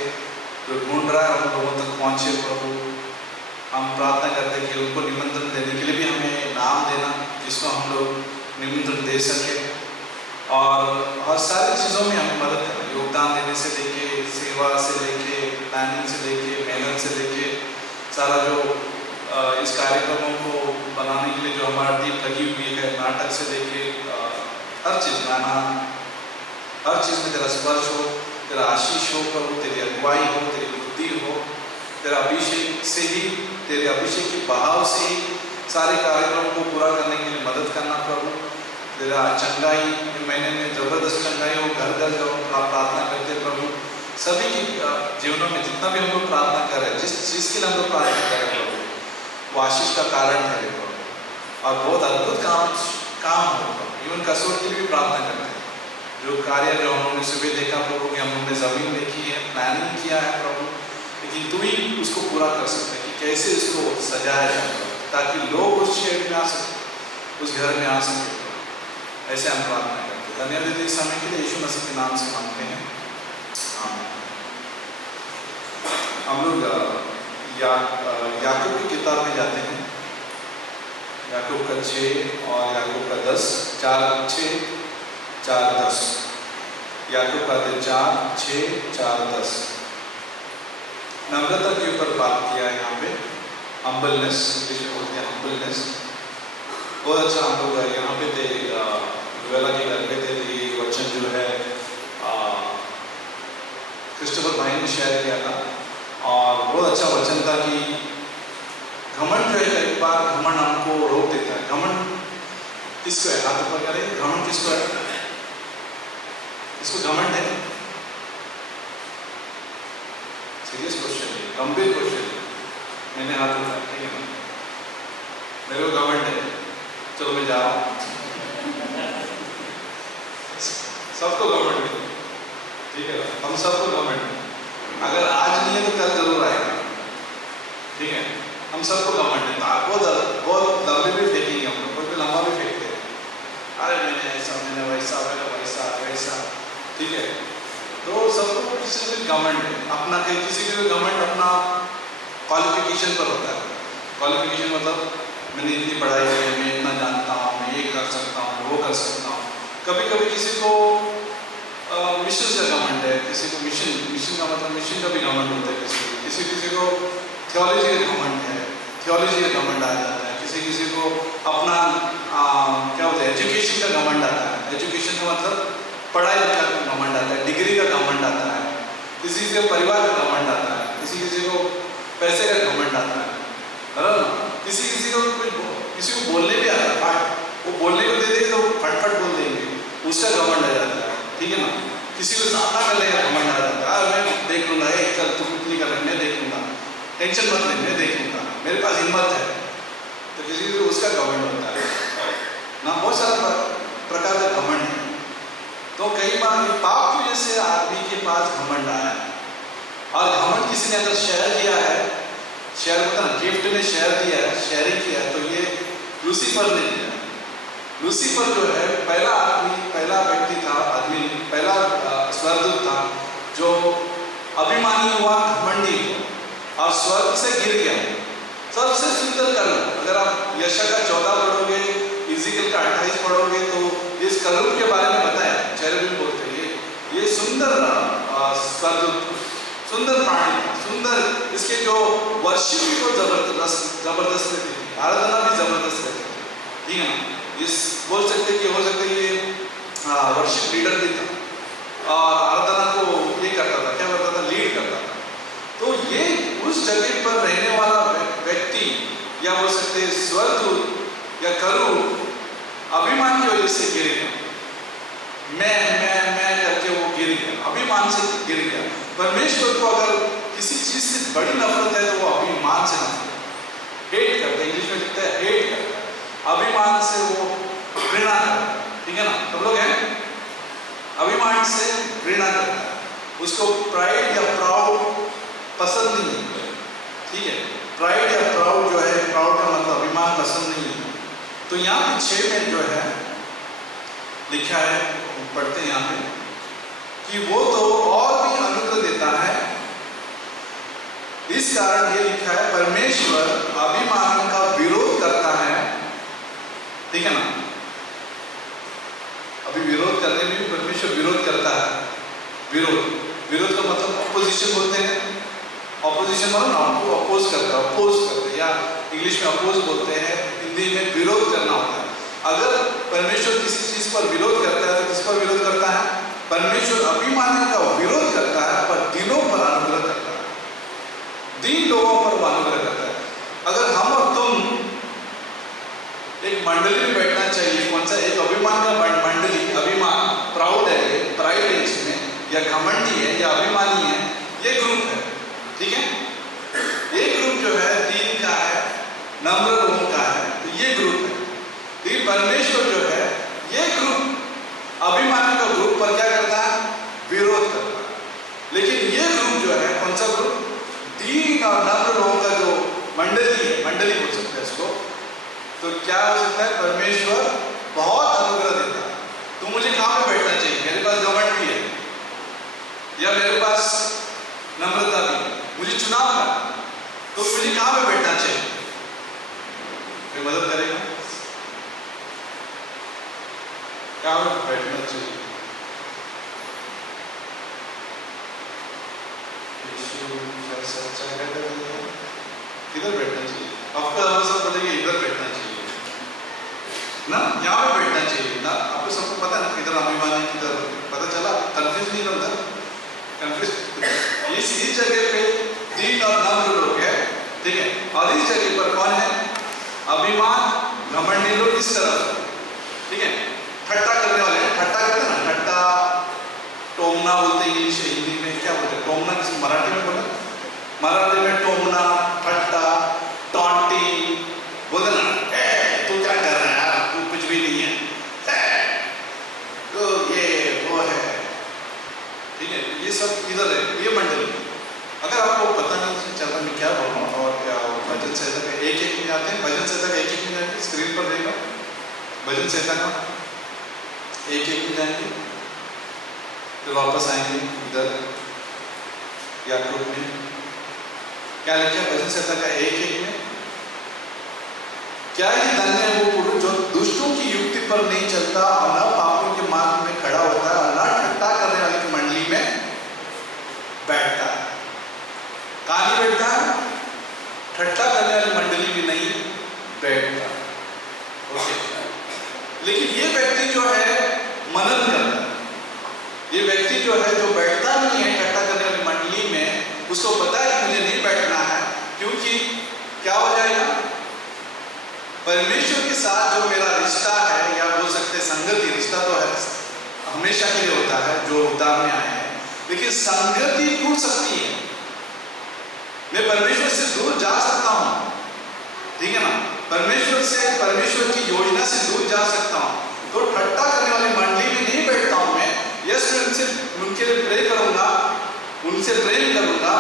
जो ढूंढ रहा है उन लोगों तक पहुंचे प्रभु। हम प्रार्थना करते हैं कि उनको निमंत्रण देने के लिए भी हमें नाम देना, जिसको हम लोग निमंत्रण दे सके, और सारी चीज़ों में हमें मदद करना, योगदान देने से लेके, सेवा से लेके, प्लानिंग से लेके, मेहनत से लेके, सारा जो इस कार्यक्रमों को बनाने के लिए जो हमारा टीम लगी हुई है, नाटक से लेके हर चीज़, गाना, हर चीज़ में तेरा स्पर्श हो, तेरा आशीष हो प्रभु, तेरी अगुवाई हो, तेरी बुद्धि हो, तेरा अभिषेक से ही, तेरे अभिषेक के बहाव से ही सारे कार्यक्रम को पूरा करने के लिए मदद करना प्रभु। तेरा चंगाई महीने में जबरदस्त चंगाई हो, घर घर जाओ, प्रार्थना करते प्रभु। सभी के जीवनों में जितना भी हम लोग प्रार्थना कर रहे हैं, जिस चीज़ के लिए हम लोग प्रार्थना कर रहे हैं प्रभु, वो आशीष का कारण है प्रभु, और बहुत अद्भुत काम हो प्रभु। इवन कसौर के लिए भी प्रार्थना करते हैं, जो कार्य जो हम लोगों ने सुबह देखा प्रभु, कि हम लोगों ने ज़मीन देखी है, प्लानिंग किया है प्रभु, लेकिन तू ही उसको पूरा कर सकते हैं कि कैसे इसको सजाया जाए, ताकि लोग उस शहर में आ सके, उस घर में आ सके। ऐसे हम प्रार्थना करते हैं। धन्यवाद इस समय के लिए, यीशु मसीह के नाम से मांगते हैं, आमीन। हम लोग याकूब की किताब में जाते हैं, याकूब का 6 और याकूब का 10, 4:6, 4:10। याकूब का 4, 6, 4:10। नम्रता के ऊपर बात किया है यहाँ पे, हम्बलनेस, इंग्लिश में बोलते हैं हम्बलनेस। बहुत अच्छा हम लोग यहाँ पे थे, वेला के घर पे थे, ये वचन जो है क्रिस्टोफर भाई ने शेयर किया था, और बहुत अच्छा वचन था कि घमंड जो है, एक बार घमंड हमको रोक देता है। घमंड किसको है, हाथ ऊपर करें, घमंड किसको है? इसको घमंड है? सीरियस क्वेश्चन है, गंभीर क्वेश्चन है। मैंने हाथ उठाया, ठीक है ना, मेरे को घमंड है, चलो मैं जा रहा हूँ। सबको घमंड है, ठीक है, हम सबको घमंड है। अगर आज नहीं है तो कल जरूर आएगा, ठीक है। हम सबको घमंड है, बहुत लंबे भी फेंकेंगे हम लोग, कोई लंबा भी फेंकते हैं, अरे मैंने ऐसा, मैंने वैसा, मैंने वैसा वैसा, ठीक है। तो सबको किसी से घमंड है अपना, किसी के घमंड अपना क्वालिफिकेशन पर होता है। क्वालिफिकेशन मतलब मैंने इतनी पढ़ाई की है, मैं इतना जानता हूँ, मैं ये कर सकता हूँ, वो कर सकता हूँ। कभी कभी किसी को मिशन से घमंड है, किसी को मिशन का मतलब मिशन का भी घमंड होता है, किसी को थियोलॉजी का घमंड है, थियोलॉजी का घमंड आ जाता है, किसी को अपना क्या होता है, एजुकेशन का घमंड आता है। एजुकेशन का मतलब पढ़ाई का घमंड आता है, डिग्री का घमंड आता है, किसी के परिवार का घमंड आता है, किसी को पैसे का घमंड आता है, बराबर। किसी को बोलने भी आता है, वो बोलने को दे देंगे तो फटफट बोल देंगे, उसका घमंड आ जाता है, ठीक है ना। किसी को सामना कर लेगा, घमंड आ जाता है, मैं देख लूँगा, चल तुम इतनी कर रहे, मैं देख लूँगा, टेंशन मत ले, मैं देख लूँगा, मेरे पास हिम्मत है। तो किसी को उसका घमंड होता है ना। बहुत सारे प्रकार से आदमी के पास घमंड आया है, और घमंड किसी ने अगर शेयर किया है, शेयर होता ना, गिफ्ट में शेयर दिया है, शेयरिंग किया है, तो ये लूसीफर ने दिया। लूसीफर जो है पहला आदमी, पहला व्यक्ति था, आदमी पहला स्वर्गदूत था जो अभिमानी हुआ, घमंडी हुआ और स्वर्ग से गिर गया। सबसे सुंदर कलम, अगर आप यशा का 14 पढ़ोगे, इज़िकल का 28 पढ़ोगे तो इस कलम के बारे में बताया, चेरुबिम बोलते हैं ये सुंदर स्वर्गदूत, सुंदर प्राणी, सुंदर, इसके जो वर्शिप भी बहुत जबरदस्त रहती थी, आराधना भी जबरदस्त रहती थी, ठीक है ना। इस बोल सकते कि हो सकता है ये वर्शिप लीडर भी था और आराधना को ये करता था, क्या करता था, लीड करता था। तो ये उस जगह पर रहने वाला व्यक्ति या बोल सकते स्वर्गदूत या करूब अभिमान की वजह से गिर गया। मैं करके वो गिर गया, अभिमान से गिर गया। परमेश्वर को अगर किसी चीज से बड़ी नफरत है तो वो अभिमान से नफरत, हेट करता है, इंग्लिश में लिखता है हेट करता है, अभिमान से वो घृणा करता है, ठीक है ना। सब लोग हैं, अभिमान से घृणा करता है, उसको प्राइड या प्राउड पसंद नहीं है, ठीक है। प्राइड या प्राउड जो है, प्राउड का मतलब अभिमान पसंद नहीं है। तो यहाँ पे 6 में जो है लिखा है, पढ़ते हैं यहाँ पे कि वो तो और भी अनुग्रह देता है, इस कारण ये लिखा है परमेश्वर अभिमान का विरोध करता है, ठीक है ना। अभी विरोध करने में भी परमेश्वर विरोध करता है। विरोध का मतलब अपोजिशन बोलते हैं, अपोजिशन मतलब आपको अपोज करता है, या इंग्लिश में अपोज बोलते हैं, हिंदी में विरोध करना होता है। अगर परमेश्वर किसी चीज पर विरोध करता है तो किस पर विरोध करता है? परमेश्वर अभिमानियों का विरोध करता है पर दीनों पर अनुग्रह करता है, दीन लोगों पर वो अनुग्रह करता है। अगर हम और तुम एक मंडली में बैठना चाहिए, कौन सा? एक अभिमान का मंडली, अभिमान प्राउड है, प्राइड है इसमें, या घमंडी है या अभिमानी है, ये ग्रुप है, ठीक है। ये ग्रुप जो है दीन का है, नम्र लोगों का है, तो ये ग्रुप है। लेकिन परमेश्वर जो है ये ग्रुप अभिमानी का ग्रुप पर क्या करता है? विरोध करता है। लेकिन ये ग्रुप जो है, कौन सा ग्रुप? दीन और नम्र लोगों का जो मंडली है, मंडली बोल सकते हैं इसको, तो क्या हो सकता है? परमेश्वर बहुत अनुग्रह देता है। तो मुझे कहाँ पे बैठना चाहिए? मेरे पास घमंड भी है या मेरे पास नम्रता भी, मुझे चुनाव करना, तो मुझे कहाँ पे बैठना चाहिए? कोई मदद करेगा? कहाँ पे बैठना चाहिए? किधर बैठना चाहिए? आपको सब बोलेंगे इधर बैठना चाहिए ना, यहाँ पे बैठना चाहिए ना। आपको सबको पता है ना किधर अभिमान है, किधर, पता चला? कंफ्यूज नहीं होता, कंफ्यूज। इस जगह पे दीन और नम्र लोग है, ठीक है, और इस जगह पर कौन है? अभिमान घमंडी लोग इस तरफ, ठीक है। ठट्टा करने वाले, ठट्टा करते हैं ना, ठट्टा टोमना बोलते हैं इंग्लिश, हिंदी में क्या बोलते हैं? टोमना किसी मराठी में बोला, मराठी में टोमना, ठट्टा, टॉन्टी बोलते ना, तू क्या कर रहा है यार, तू कुछ भी नहीं है, तो ये वो है, ठीक है। ये सब इधर है, ये मंडली। अगर आपको पता नहीं चल रहा मैं क्या बोल रहा हूँ और क्या भजन संहिता का एक में आते हैं, भजन संहिता का एक में जाएंगे, स्क्रीन पर रहेगा भजन संहिता का एक में जाएंगे, फिर वापस आएंगे इधर याकूब में। क्या लिखा है भजन संहिता का एक में? क्या ये धन्य है वो पुरुष जो दुष्टों की युक्ति पर नहीं चलता और न पापों के मार्ग में खड़ा होता है और न ठट्टा करने वाली की मंडली में बैठता है। कहाँ नहीं बैठता है? ठट्टा करने वाली मंडली में नहीं बैठता, ओके। लेकिन ये व्यक्ति जो है मनन करता है, ये व्यक्ति जो है जो बैठता नहीं है ठट्टा करने वाली मंडली में, उसको पता है कि मुझे नहीं बैठना है, क्योंकि क्या हो जाएगा? परमेश्वर के साथ जो मेरा रिश्ता है, या बोल सकते संगति, रिश्ता तो है हमेशा के लिए होता है जो उद्धार में आए हैं, लेकिन संगति टूट सकती है। मैं परमेश्वर से दूर जा सकता हूं, ठीक है ना, परमेश्वर से, परमेश्वर की योजना से दूर जा सकता हूं। तो ठट्टा करने वाली मंडली में नहीं बैठता हूं मैं, यस मैं उनके लिए उनसे प्रेम करूंगा,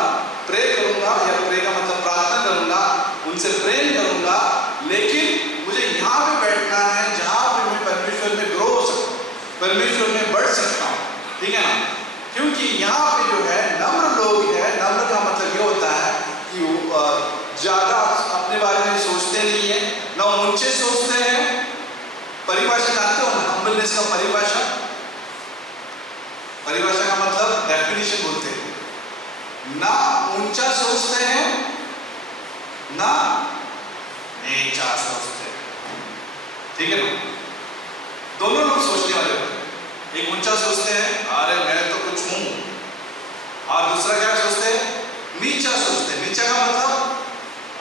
प्रे करूंगा, या प्रे का मतलब प्रार्थना करूंगा, उनसे प्रेम करूंगा, लेकिन मुझे यहाँ पे बैठना है जहाँ पे मैं परमेश्वर में ग्रो हो सकूं, परमेश्वर में बढ़ सकता हूँ, ठीक है ना? क्योंकि यहाँ पे जो है नम्र लोग है, नम्र का मतलब ये होता है कि वो ज्यादा अपने बारे में सोचते नहीं है, ना ऊंचे सोचते हैं। परिभाषा जानते हो ना हम्बलनेस का परिभाषा? परिभाषा का मतलब डेफिनेशन बोलते हैं, ना ऊंचा सोचते हैं ना नीचा सोचते हैं, ठीक है ना? दोनों लोग सोचने वाले होते हैं। एक ऊंचा सोचते हैं, अरे मैं तो कुछ हूं, और दूसरा क्या सोचते हैं? नीचा सोचते हैं। नीचा का मतलब,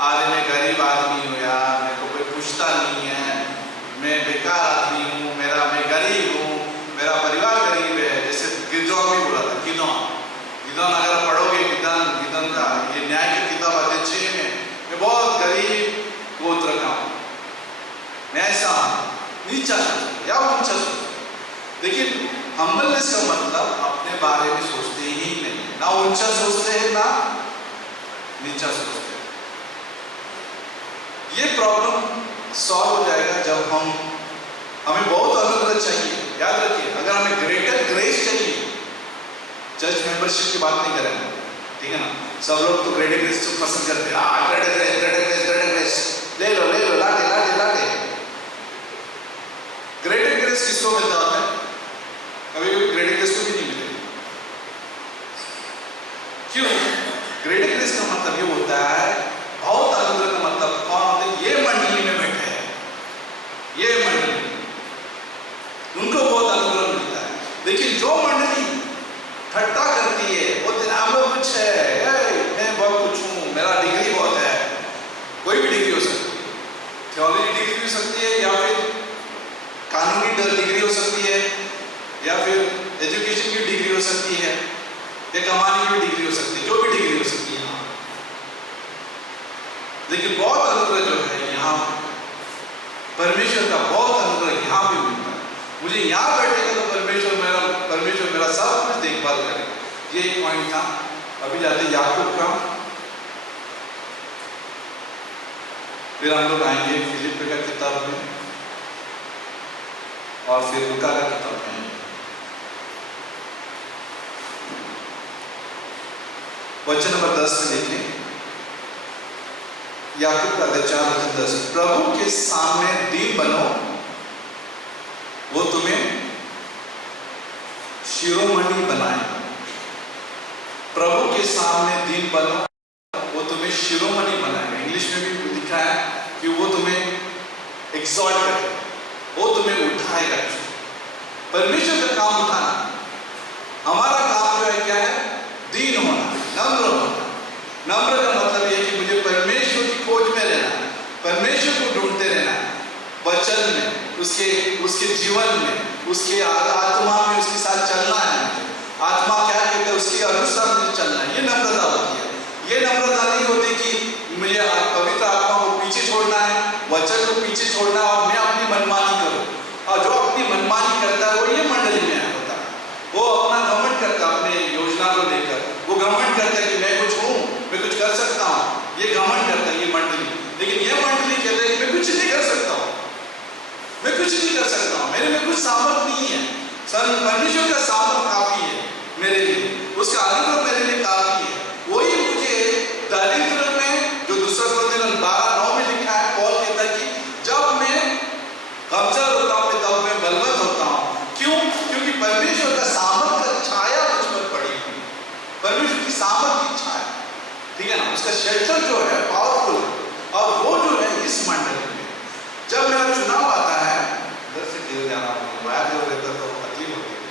अरे मैं गरीब आदमी हूं यार, मेरे को कोई पूछता नहीं है, मैं बेकार आदमी हूं, मैं गरीब हूं, मेरा परिवार गरीब है। जैसे गिदोन भी बोला था, गिदोन अगर पढ़ोगे गिदोन का ये न्याय की किताब अध्याय 6 में, मैं बहुत गरीब गोत्र का हूं, मैं ऐसा नीचा सोचते या ऊंचा सोचते। लेकिन हम्बलनेस का मतलब अपने बारे में सोचते ही नहीं, ना ऊंचा सोचते हैं ना नीचा सोचते हैं। ये प्रॉब्लम सॉल्व हो जाएगा जब हमें बहुत अनुग्रह चाहिए। याद रखिए, अगर हमें ग्रेटर ग्रेस चाहिए, चर्च मेंबरशिप की बात नहीं करेंगे, ठीक है ना? सब लोग तो ग्रेटर ग्रेस को पसंद करते हैं, ग्रेटर ग्रेस ले लो लाटे। ग्रेटर ग्रेस किसको मिलता होता है? कभी ग्रेटर ग्रेस को भी नहीं मिलेगा। क्यों? ग्रेटर ग्रेस का मतलब ये होता है, बहुत अनुग्रह का मतलब कौन होते हैं? ये मंडली में बैठे हैं, ये मंडली, उनको बहुत अनुग्रह मिलता है। लेकिन जो मंडली ठट्टा करती है, वो हम लोग कुछ है, मैं बहुत कुछ हूँ, मेरा डिग्री बहुत है, कोई भी डिग्री हो सकती है, थियोलॉजी डिग्री हो सकती है, या फिर कानूनी डिग्री हो सकती है, या फिर एजुकेशन की डिग्री हो सकती है, या कमाने की भी डिग्री हो सकती है, जो भी डिग्री हो सकती है। लेकिन बहुत अनुग्रह जो है यहाँ, परमेश्वर का बहुत अनुग्रह यहाँ भी मिलता है। मुझे यहाँ बैठेगा तो परमेश्वर मेरा सब कुछ देखभाल करेगा। ये एक पॉइंट था। अभी जाते याकूब का, फिर हम लोग आएंगे फिलिप्पी का किताब में, और फिर लूका का किताब में आएंगे। वचन नंबर 10 में देखें, याकूब का अध्याय 4:10, प्रभु के सामने दीन बनो, वो तुम्हें शिरोमणि बनाएगा। प्रभु के सामने दीन बनो, वो तुम्हें शिरोमणि बनाएगा। इंग्लिश में भी लिखा है कि वो तुम्हें एक्सॉल्ट करेगा, वो तुम्हें उठाएगा। परमेश्वर का काम उठाना, हमारा काम जो है क्या है? दीन होना, नम्र होना। नम्र का मतलब यह कि मुझे परमेश्वर की खोज में रहना, परमेश्वर को ढूंढते रहना, वचन में, उसके जीवन में, उसके आत्मा में उसके साथ चलना है। आत्मा क्या कहते हैं? उसके अनुसार मुझे चलना है। ये नम्रता होती है। ये नम्रता नहीं होती कि मुझे पवित्र आत्मा को पीछे छोड़ना है, वचन को पीछे छोड़ना है और मैं अपनी मनमानी करूं। और जो अपनी मनमानी करता है वो ये मंडली में होता है। वो अपना घमंड करता है, अपने योजना को लेकर वो घमंड करता है कि मैं कुछ हूँ, मैं कुछ कर सकता हूँ। ये घमंड करता है ये मंडली। लेकिन ये मंडली कहते हैं मैं कुछ नहीं कर सकता हूँ, मैं कुछ नहीं कर सकता हूँ, मेरे में कुछ सामर्थ नहीं है। परमेश्वर का सामर्थ काफी है मेरे लिए, उसका अनुग्रह मेरे लिए काफी है। वही मुझे दरिद्र में, जो दूसरा कोरिन्थियों 12:9 में लिखा है, पौल कहता है कि जब मैं कमजोर होता हूँ तब मैं बलवंत होता हूँ। क्यों? क्योंकि परमेश्वर का सामर्थ का छाया मुझ पर पड़ी हुई, परमेश्वर की सामर्थ की छाया, ठीक है ना? उसका शेल्टर जो है पावरफुल है। और वो जो है इस मंडली में, जब मेरा चुनाव आता है, इधर से गिर जाना, बाहर जो रहता तो तकलीफ होती है,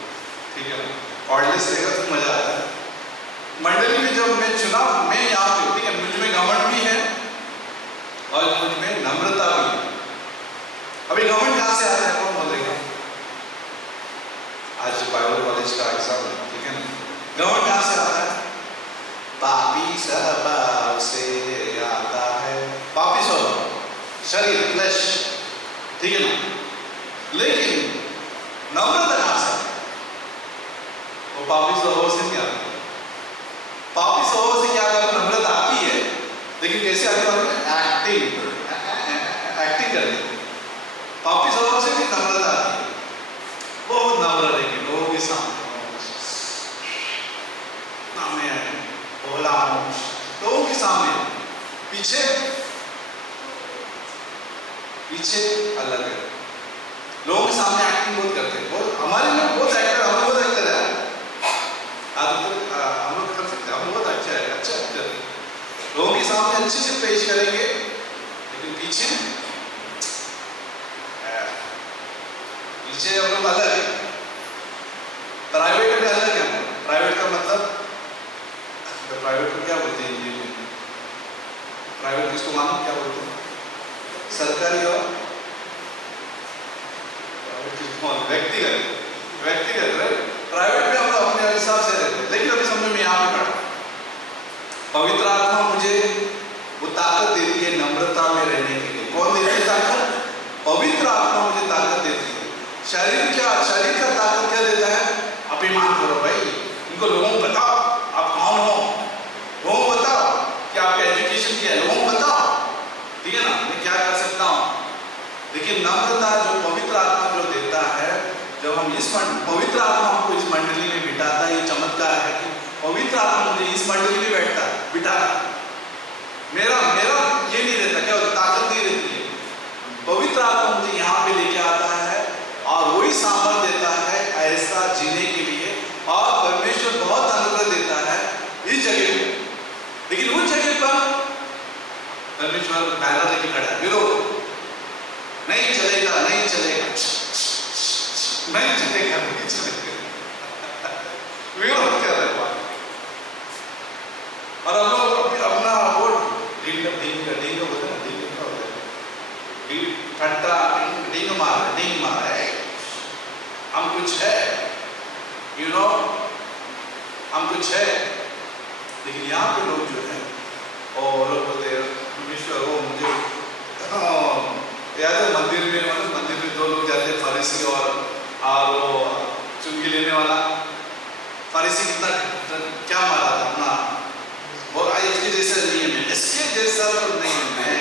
ठीक है ना? ऑर्डलेस रहेगा तो मजा आता है। मंडली में जब मैं चुनाव, मैं यहाँ पे, ठीक है, मुझ में घमंड भी है और मुझ में नम्रता भी है। अभी घमंड कहाँ से आता है? कौन बोलेगा? आज बाइबल कॉलेज का एग्जाम है, ठीक है ना? घमंड कहाँ से आता है? पापी स्वभाव से आता है। पापी स्वभाव, शरीर, फ्लैश, ठीक है ना? लेकिन नम्रता कहाँ से? वो पापी स्वभाव से नहीं आता, के बारे में एक्टिंग कर देते। पापी स्वभाव से भी नम्रता आती है, बहुत नम्र रहेंगे लोगों के सामने, लोगों के सामने। पीछे अलग है, लोगों के सामने एक्टिंग बहुत करते हैं। हमारे में बहुत एक्टर, हम बहुत एक्टर है, हम लोग कर सकते हैं, हम बहुत अच्छा एक्टर है। लोगों के सामने अच्छे से पेश करेंगे, लेकिन पीछे हम लोग अलग है। प्राइवेट में अलग है। प्राइवेट का मतलब, प्राइवेट को क्या बोलते हैं हिंदी में? प्राइवेट किसको मालूम क्या बोलते हैं? सरकारी और व्यक्तिगत राइट। प्राइवेट में हम लोग अपने हिसाब से रहते हैं, लेकिन अभी समझ में यहाँ पे पड़ा, पवित्र आत्मा मुझे वो ताकत देती है नम्रता में रहने के लिए। कौन देती है ताकत? पवित्र आत्मा मुझे ताकत देती है। शरीर का ताकत क्या देता है? अभिमान करो भाई, इनको लोगों को बताओ आप कौन हो, लोगों को बताओ कि आपका एजुकेशन क्या है, लोगों को बताओ, ठीक है ना, मैं क्या कर सकता हूँ। लेकिन नम्रता जो पवित्र आत्मा जो देता है, जब हम पवित्र आत्मा हमको इस मंडली में बिठाता है, ये चमत्कार है कि पवित्र आत्मा मुझे इस मंडली में बिठाता। मेरा ये नहीं रहता, क्या ताकत नहीं रहती है। पवित्र आत्मा मुझे यहाँ पे लेके आता है और वही सामर्थ देता है ऐसा जीने के लिए, और परमेश्वर बहुत अनुग्रह देता है इस जगह पे। लेकिन उस जगह पर परमेश्वर बैनर लेके खड़ा है, विरोध नहीं चलेगा, नहीं चलेगा, नहीं चलेगा, नहीं चलेगा, विरोध कर रहे हैं। और हम लोग अपना वोट ढींग मार है, हम कुछ है, हम कुछ है। लेकिन यहाँ पे लोग जो है, और लोग बोलते हैं परमेश्वर वो मुझे याद है मंदिर में दो लोग जाते हैं, फरीसी और वो चुंगी लेने वाला। फरीसी कितना क्या मारा था अपना, और इसके जैसा नहीं है, इसके जैसा तो नहीं है,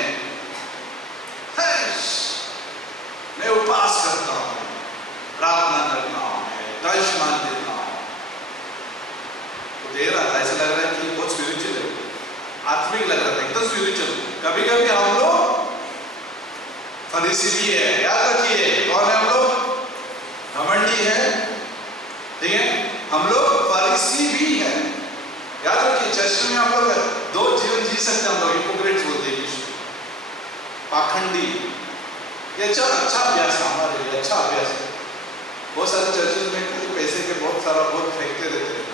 मैं उपवास करता हूँ, प्रार्थना करता हूँ, दशमान देता हूँ। तो दे रहा था, ऐसा लग रहा है कि बहुत स्पिरिचुअल है, आत्मिक लग रहा था, एकदम स्पिरिचुअल। कभी कभी हम लोग फरीसी भी है, याद रखिए कौन है हम लोग? घमंडी है, ठीक है, हम लोग फरीसी भी है, याद रखिए। चर्च में हम लोग दो जीवन जी सकते हैं, हम लोग हिपोक्रेट्स बोलते हैं, पाखंडी। ये अच्छा अभ्यास है हमारे लिए, अच्छा अभ्यास है। बहुत सारे चर्चेज में पैसे के बहुत फेंकते रहते हैं,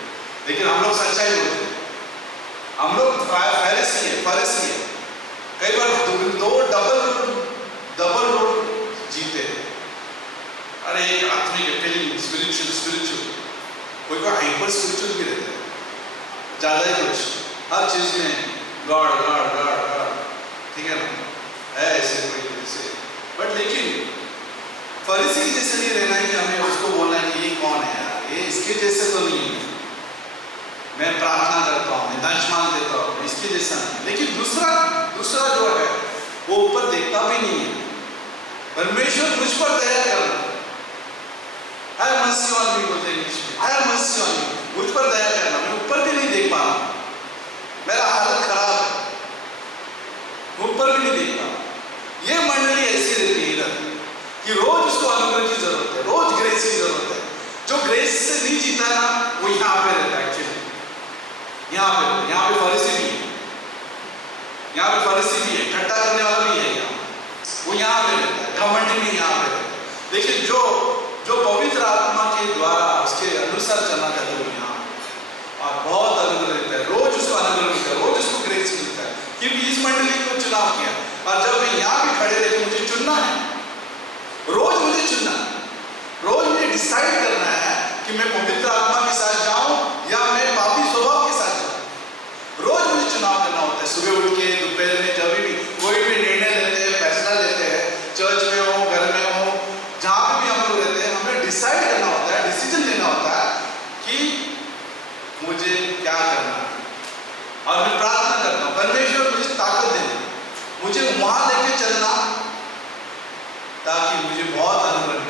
लेकिन हम लोग सच्चाई बोलते हैं। हम लोग फरीसी है। कई बार दो डबल रोड जीते हैं। अरे एक आत्मिक फीलिंग स्पिरिचुअल, कोई हाइपर स्पिरिचुअल भी रहते हैं, ज्यादा ही कुछ हर चीज में गॉड, ठीक है ना, है ऐसे कोई जैसे। बट लेकिन फरीसी जैसे नहीं रहना है कि हमें उसको बोलना है कि ये कौन है यार, ये इसके जैसे तो नहीं है, मैं प्रार्थना करता हूँ, मैं दशमान देता हूँ, इसके जैसा नहीं। लेकिन दूसरा जो है वो ऊपर देखता भी नहीं है। परमेश्वर मुझ पर दया करना, I have mercy on me बोलते हैं इंग्लिश में, I have mercy on me, मुझ पर दया करना। मैं ऊपर भी नहीं देख पा रहा, मेरा हालत खराब है, ऊपर भी नहीं देख पा रहा। ये मंडली ऐसी रहती है इधर कि रोज उसको अनुग्रह की जरूरत है, रोज ग्रेस की जरूरत है। जो ग्रेस से नहीं जीता ना, वो यहाँ पे रहता है। एक्चुअली यहाँ पे फरीसी भी है, ठट्टा करने वाला भी है, वो यहाँ पे रहता है, घमंडी भी यहाँ पे रहता है। लेकिन जो पवित्र आत्मा के द्वारा उसके अनुसार चलना चाहते हो यहाँ, और बहुत अनुग्रह देता है, रोज उसको अनुग्रह मिलता है, रोज उसको ग्रेस मिलता है, क्योंकि इस मंडली को चुनाव किया। और जब मैं यहाँ भी खड़े रहे, मुझे चुनना है, रोज मुझे चुनना, रोज मुझे डिसाइड करना है कि मैं पवित्र आत्मा के साथ जाऊं या मैं पापी स्वभाव के साथ जाऊं। रोज मुझे चुनाव करना होता है, सुबह उठ के, दोपहर में, जब भी कोई भी निर्णय लेते हैं, फैसला लेते हैं, चर्च में हो, घर में हो, जहां भी हम लोग रहते हैं, हमें डिसाइड करना होता है, डिसीजन लेना होता है कि मुझे क्या करना है। और मैं प्रार्थना करता हूँ, परमेश्वर मुझे ताकत देना, मुझे वहां लेके चलना ताकि मुझे बहुत आनंद मिले।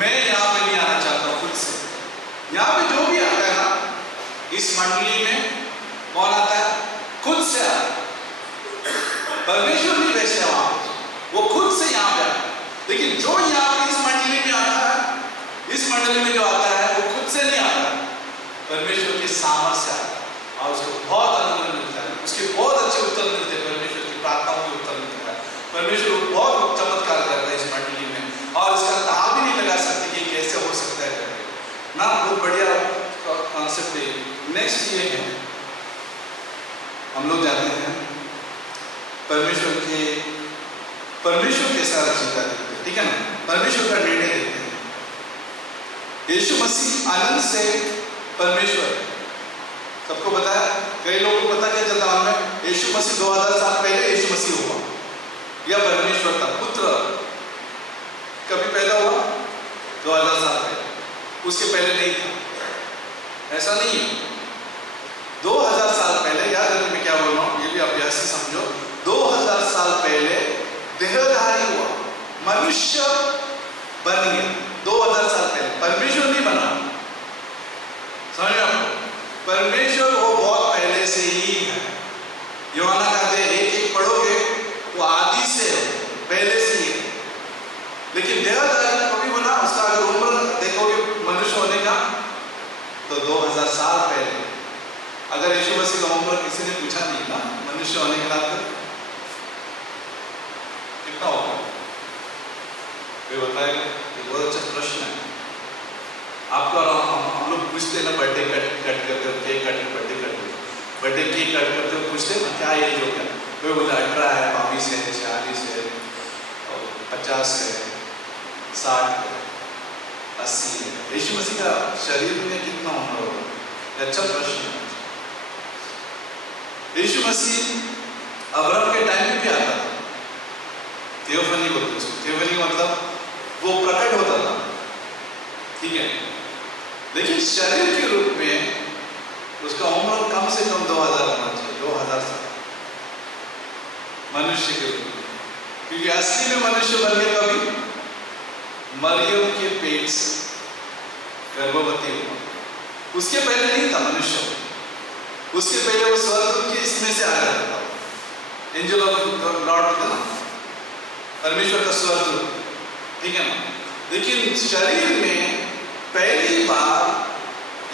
मैं यहाँ पे नहीं आना चाहता हूँ खुद से। यहाँ पे जो भी आता है ना, इस मंडली में कौन आता है? खुद से आता है। परमेश्वर नहीं वैसे वहां, वो खुद से यहाँ पे आता है। लेकिन जो यहाँ पे इस मंडली में आता है, इस मंडली में जो आता है वो खुद से नहीं आता, परमेश्वर के सामर्थ्य से आता है और उसको बहुत आनंद मिलता है, उसके बहुत अच्छे उत्तर मिलते हैं, परमेश्वर की प्रार्थनाओं के उत्तर मिलता है। परमेश्वर बहुत चमत्कार करता है इस मंडली में, और इसका ताब भी नहीं लगा सकते कि कैसे हो सकता है ना। बहुत बढ़िया कॉन्सेप्ट है। नेक्स्ट ये है, हम लोग जाते हैं परमेश्वर के साथ जीता देखते हैं, ठीक है ना। परमेश्वर का निर्णय देखते हैं। यीशु मसीह आनंद से परमेश्वर, सबको पता है, कई लोगों को पता क्या चलता है, यीशु मसीह 2000 साल पहले यीशु मसीह हुआ, या परमेश्वर का पुत्र कभी पैदा हुआ 2000 साल पहले, उसके पहले नहीं था, ऐसा नहीं है। 2000 साल पहले, याद रखिए मैं क्या बोल रहा हूँ, ये भी अभ्यास से समझो। 2000 साल पहले देहधारी हुआ, मनुष्य बन गया 2000 साल पहले, परमेश्वर नहीं बना। समझ आपको, परमेश्वर वो बहुत पहले से ही है। यूहन्ना कहते हैं, एक एक पढ़ोगे वो आदि से है, पहले से ही है। लेकिन देहधारी कभी बना, उसका अगर उम्र देखोगे मनुष्य होने का, तो 2000 साल पहले। अगर यीशु मसीह का उम्र किसी ने पूछा नहीं ना मनुष्य होने के नाते, कितना होगा कोई बताएगा? ये बहुत अच्छा प्रश्न है आपका। हम लोग पूछते हैं ना, बर्थडे कट करते हो, cake cut, birthday cake cut करते हो, पूछते हैं ना क्या एज हो गया? कोई बोला 18 है, 22 है, 40 है, 50 है, 60 है, 80 है। यीशु मसीह का शरीर में कितना उम्र होगा? अच्छा प्रश्न है। यीशु मसीह अब्राहम के टाइम में भी आता था, थियोफनी बोलते हैं। थियोफनी मतलब वो प्रकट होता था, ठीक है। लेकिन शरीर के रूप में उसका उम्र कम से कम 2000 होना चाहिए, 2000 साल मनुष्य के रूप में। क्योंकि असली में मनुष्य बन गया कभी मरियम के पेट से, गर्भवती हुआ। उसके पहले नहीं था मनुष्य, उसके पहले वो स्वर्ग के इसमें से आ जाता था, एंजल ऑफ लॉर्ड होता ना, परमेश्वर का स्वर्ग, ठीक है ना। लेकिन शरीर में पहली बार,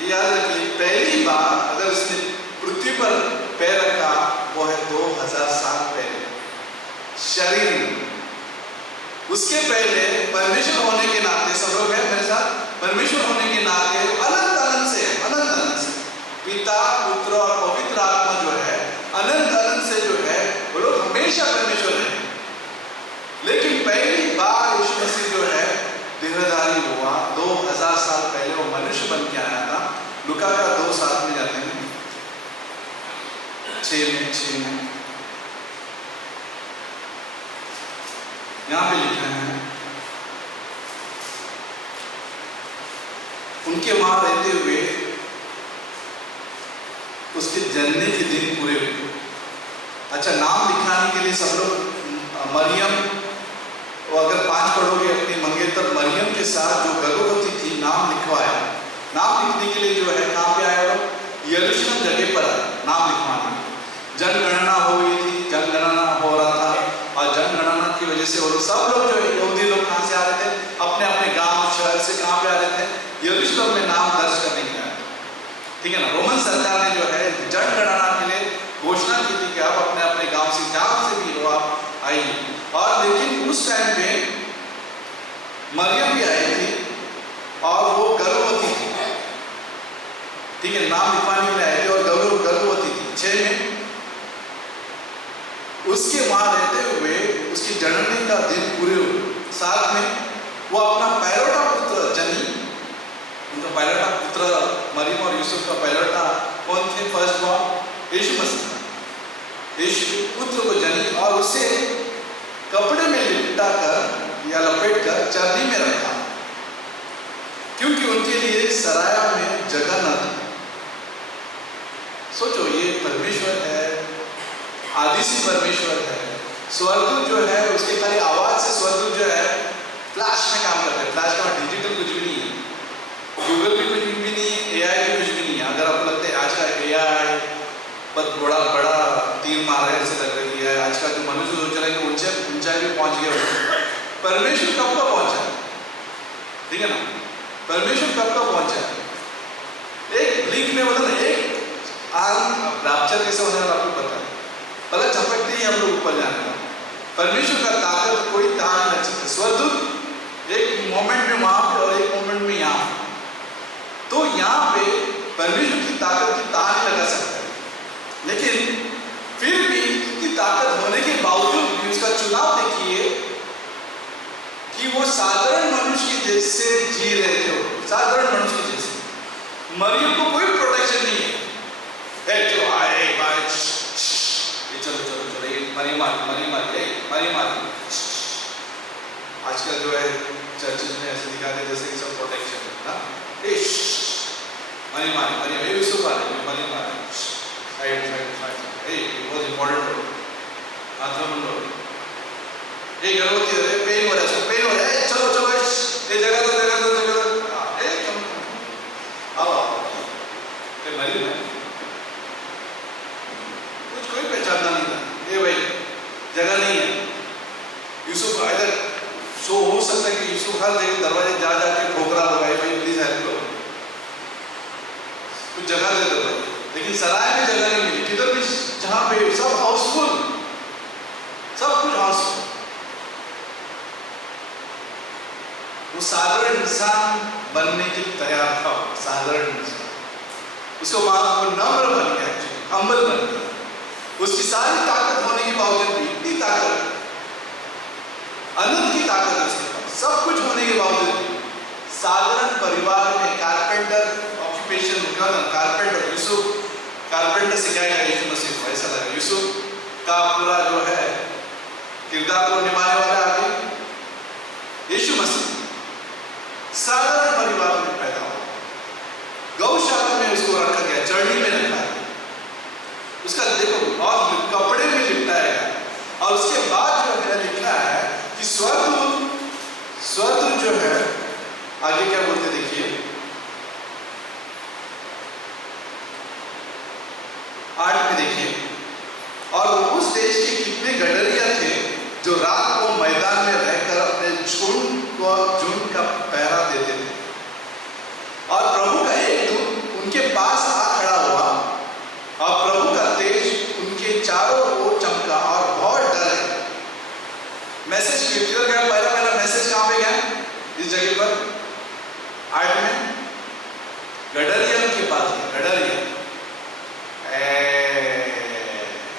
याद रखिए, पहली बार अगर उसने पृथ्वी पर पैर रखा वो है 2000 साल पहले शरीर में। उसके पहले परमेश्वर होने के नाते, सब लोग हैं मेरे साथ, परमेश्वर होने के नाते अनंत अनंत से पिता, पुत्र और पवित्र आत्मा जो है अनंत से जो है वो लोग हमेशा परमेश्वर है। लेकिन पहली बार यीशु मसीह जो है देहधारी हुआ 2000 साल पहले, वो मनुष्य बन के आया था। लुका का 2:7 में जाते हैं, 6 में यहाँ पे लिखा है, उनके वहां रहते हुए उसके जन्मने के दिन पूरे हुए। अच्छा, नाम लिखाने के लिए सब लोग मरियम, अगर 5 पढ़ोगे अपनी मंगेतर मरियम के साथ जो गर्भवती थी, नाम लिखवाया। नाम लिखने के लिए जो है कहाँ पे आया? यरूशलेम जगह पर नाम लिखवाना। जनगणना हो गई थी, जनगणना हो रहा था, और जनगणना की वजह से वो सब लोग जो यहूदी लोग कहाँ से आ रहे थे? अपने अपने गांव शहर से कहाँ पे आ रहे थे? यरूशलेम में नाम दर्ज करने के लिए, ठीक है ना। रोमन सरकार ने जो है जनगणना के लिए घोषणा की थी कि आप अपने अपने गांव से, जहां से भी हो आप आइए। और लेकिन उस टाइम पे मरियम भी आई थी और वो गर्भवती थी, ठीक है, नाम लिखवाने के लिए आई थी और गर्भवती थी 6 में। उसके वहां रहते हुए उसकी जननी का दिन पूरे हुए। साथ में वो अपना पैरोटा पुत्र जनी, उनका पैरोटा पुत्र मरियम और यूसुफ का पैरोटा कौन थे? फर्स्ट बॉर्न यीशु मसीह, यीशु पुत्र को जनी और उसे कपड़े में लिपटा कर या लपेट कर चरनी में रखा, क्योंकि उनके लिए सराया में जगह न थी। सोचो, ये परमेश्वर है, आदिसी परमेश्वर है। स्वर्गदूत जो है उसके खाली आवाज से स्वर्गदूत जो है फ्लैश में काम करते हैं। फ्लैश का डिजिटल कुछ भी नहीं है, गूगल भी कुछ भी नहीं है, एआई भी कुछ भी नहीं है। अगर आपको लगता है आज का एआई बहुत बड़ा बड़ा तीर मार रहा है, ऐसे लग रही है, आज का जो मनुष्य सोच रहा है कि ऊंचाई में पहुंच गया हो, परमेश्वर कब का पहुंचा है, ठीक है ना? परमेश्वर कब का पहुंचा है? एक ब्लिंक में बोला ना, एक आर्म रैप्चर कैसे होने वाला आपको पता है, पलक झपकते ही हम लोग ऊपर जाने वाले। परमेश्वर का ताकत कोई तान नहीं सकता। स्वर्गदूत एक मोमेंट में वहां पे और एक मोमेंट में यहाँ, तो यहाँ पे परमेश्वर की ताकत की तान नहीं लगा सकता है। लेकिन फिर भी इतनी ताकत होने के बावजूद भी उसका चुनाव देखिए कि वो साधारण मनुष्य के जैसे जी रहे थे, साधारण मनुष्य के जैसे। मरियम को कोई प्रोटेक्शन नहीं है, जो आए भाई चलो चलो चलो मरियम आजकल जो है चर्चेज में ऐसे दिखाते जैसे कि सब प्रोटेक्शन है ना, मरियम यूसुफ आ रहे मरियम आ रहे साइड बहुत इंपॉर्टेंट हो आत्मन हो गर्भवती हो रहे, पेन हो रहा है, चलो चलो ये जगह दो आओ मरियम है, कुछ कोई पहचानना नहीं था, ये भाई जगह नहीं है। यूसुफ इधर शो हो सकता है कि यूसुफ हर जगह दरवाजे जा जाके ठोकरा लगाए, भाई प्लीज हेल्प करो, कुछ जगह दे दो भाई। लेकिन सराय में जगह नहीं मिली, किधर भी जहां पे सब हाउसफुल, सब कुछ हाउसफुल। वो साधारण इंसान बनने के लिए तैयार था, साधारण इंसान, उसको वहां वो नम्र बन गया, हम्बल बन गया। उसकी सारी ताकत होने के बावजूद भी, इतनी ताकत, अनंत की ताकत है उसके पास, सब कुछ होने के बावजूद भी साधारण परिवार में कारपेंटर ऑक्यूपेशन का कारपेंटर, यूसुफ कारपेंटर सिखाएगा यीशु मसीह को, ऐसा लगा। यूसुफ का पूरा जो है किरदार को निभाने वाला आगे यीशु मसीह साधारण परिवार में पैदा हुआ, गौशाला में उसको रखा गया, चढ़नी में रखा गया, उसका देखो और कपड़े में लिपटाया गया। और उसके बाद जो है लिखा है कि स्वर्गदूत जो है आगे क्या बोलते देखिए, 8 में देखिए, और उस देश के कितने गडरिया थे जो रात को मैदान में रहकर अपने झुंड का पहरा देते थे। और प्रभु का एक दूत उनके पास आ खड़ा हुआ और प्रभु का तेज उनके चारों ओर चमका और बहुत डर है। मैसेज किधर गया? पहला मैसेज कहां पे गया? इस जगह पर 8 में गडरिया के पास है, गडरिया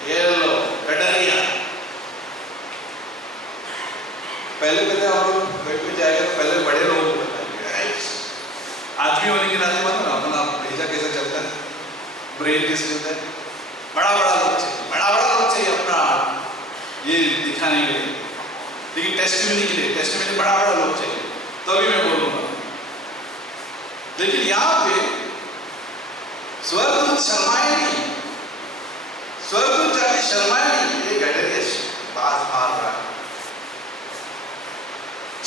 ये लो गडरिया। पहले हम लोग बैठ में जाएगा तो पहले बड़े लोगों को बताएंगे, आदमी होने के नाते मानो ना अपना भेजा कैसे चलता है, ब्रेन कैसे चलता है, बड़ा लोग चाहिए अपना ये दिखाने के लिए, लेकिन टेस्टिमनी के लिए बड़ा लोग चाहिए, तभी मैं बोलूंगा। लेकिन यहाँ पे स्वर्गदूत शर्माए नहीं, स्वर्गदूत जाके शर्माए नहीं, ये गडरिया बात मार रहा है,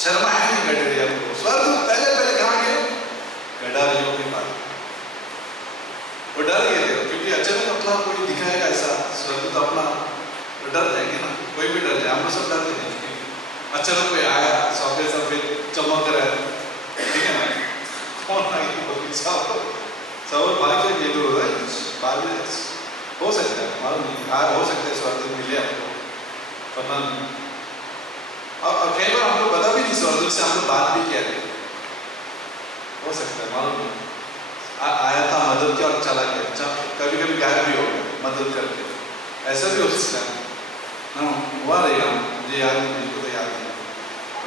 शर्माए नहीं गडरिया को। स्वर्गदूत पहले कहाँ गए? गडरियों के पास। वो डर गए थे क्योंकि अचानक अपना कोई दिखाएगा ऐसा, स्वर्गदूत अपना तो डर जाएंगे ना, कोई भी डर जाए, हम लोग सब डरते हैं। अचानक कोई आया सफेद चमक रहा है, ठीक है ना, कौन आ गया सब भाग के ये दूर हो रहा है, बाद में हो सकता है, मालूम नहीं, हो सकता है स्वर्गदूत मिले आपको, पता नहीं। और कई बार हमको पता भी नहीं, स्वर्गदूत से हम लोग बात भी किया है, हो सकता है, मालूम नहीं, आया था मदद किया और चला गया, कभी कभी गायब भी हो गया मदद करके, ऐसा भी हो सकता है ना, हुआ रहेगा, मुझे याद नहीं, मुझको तो याद नहीं,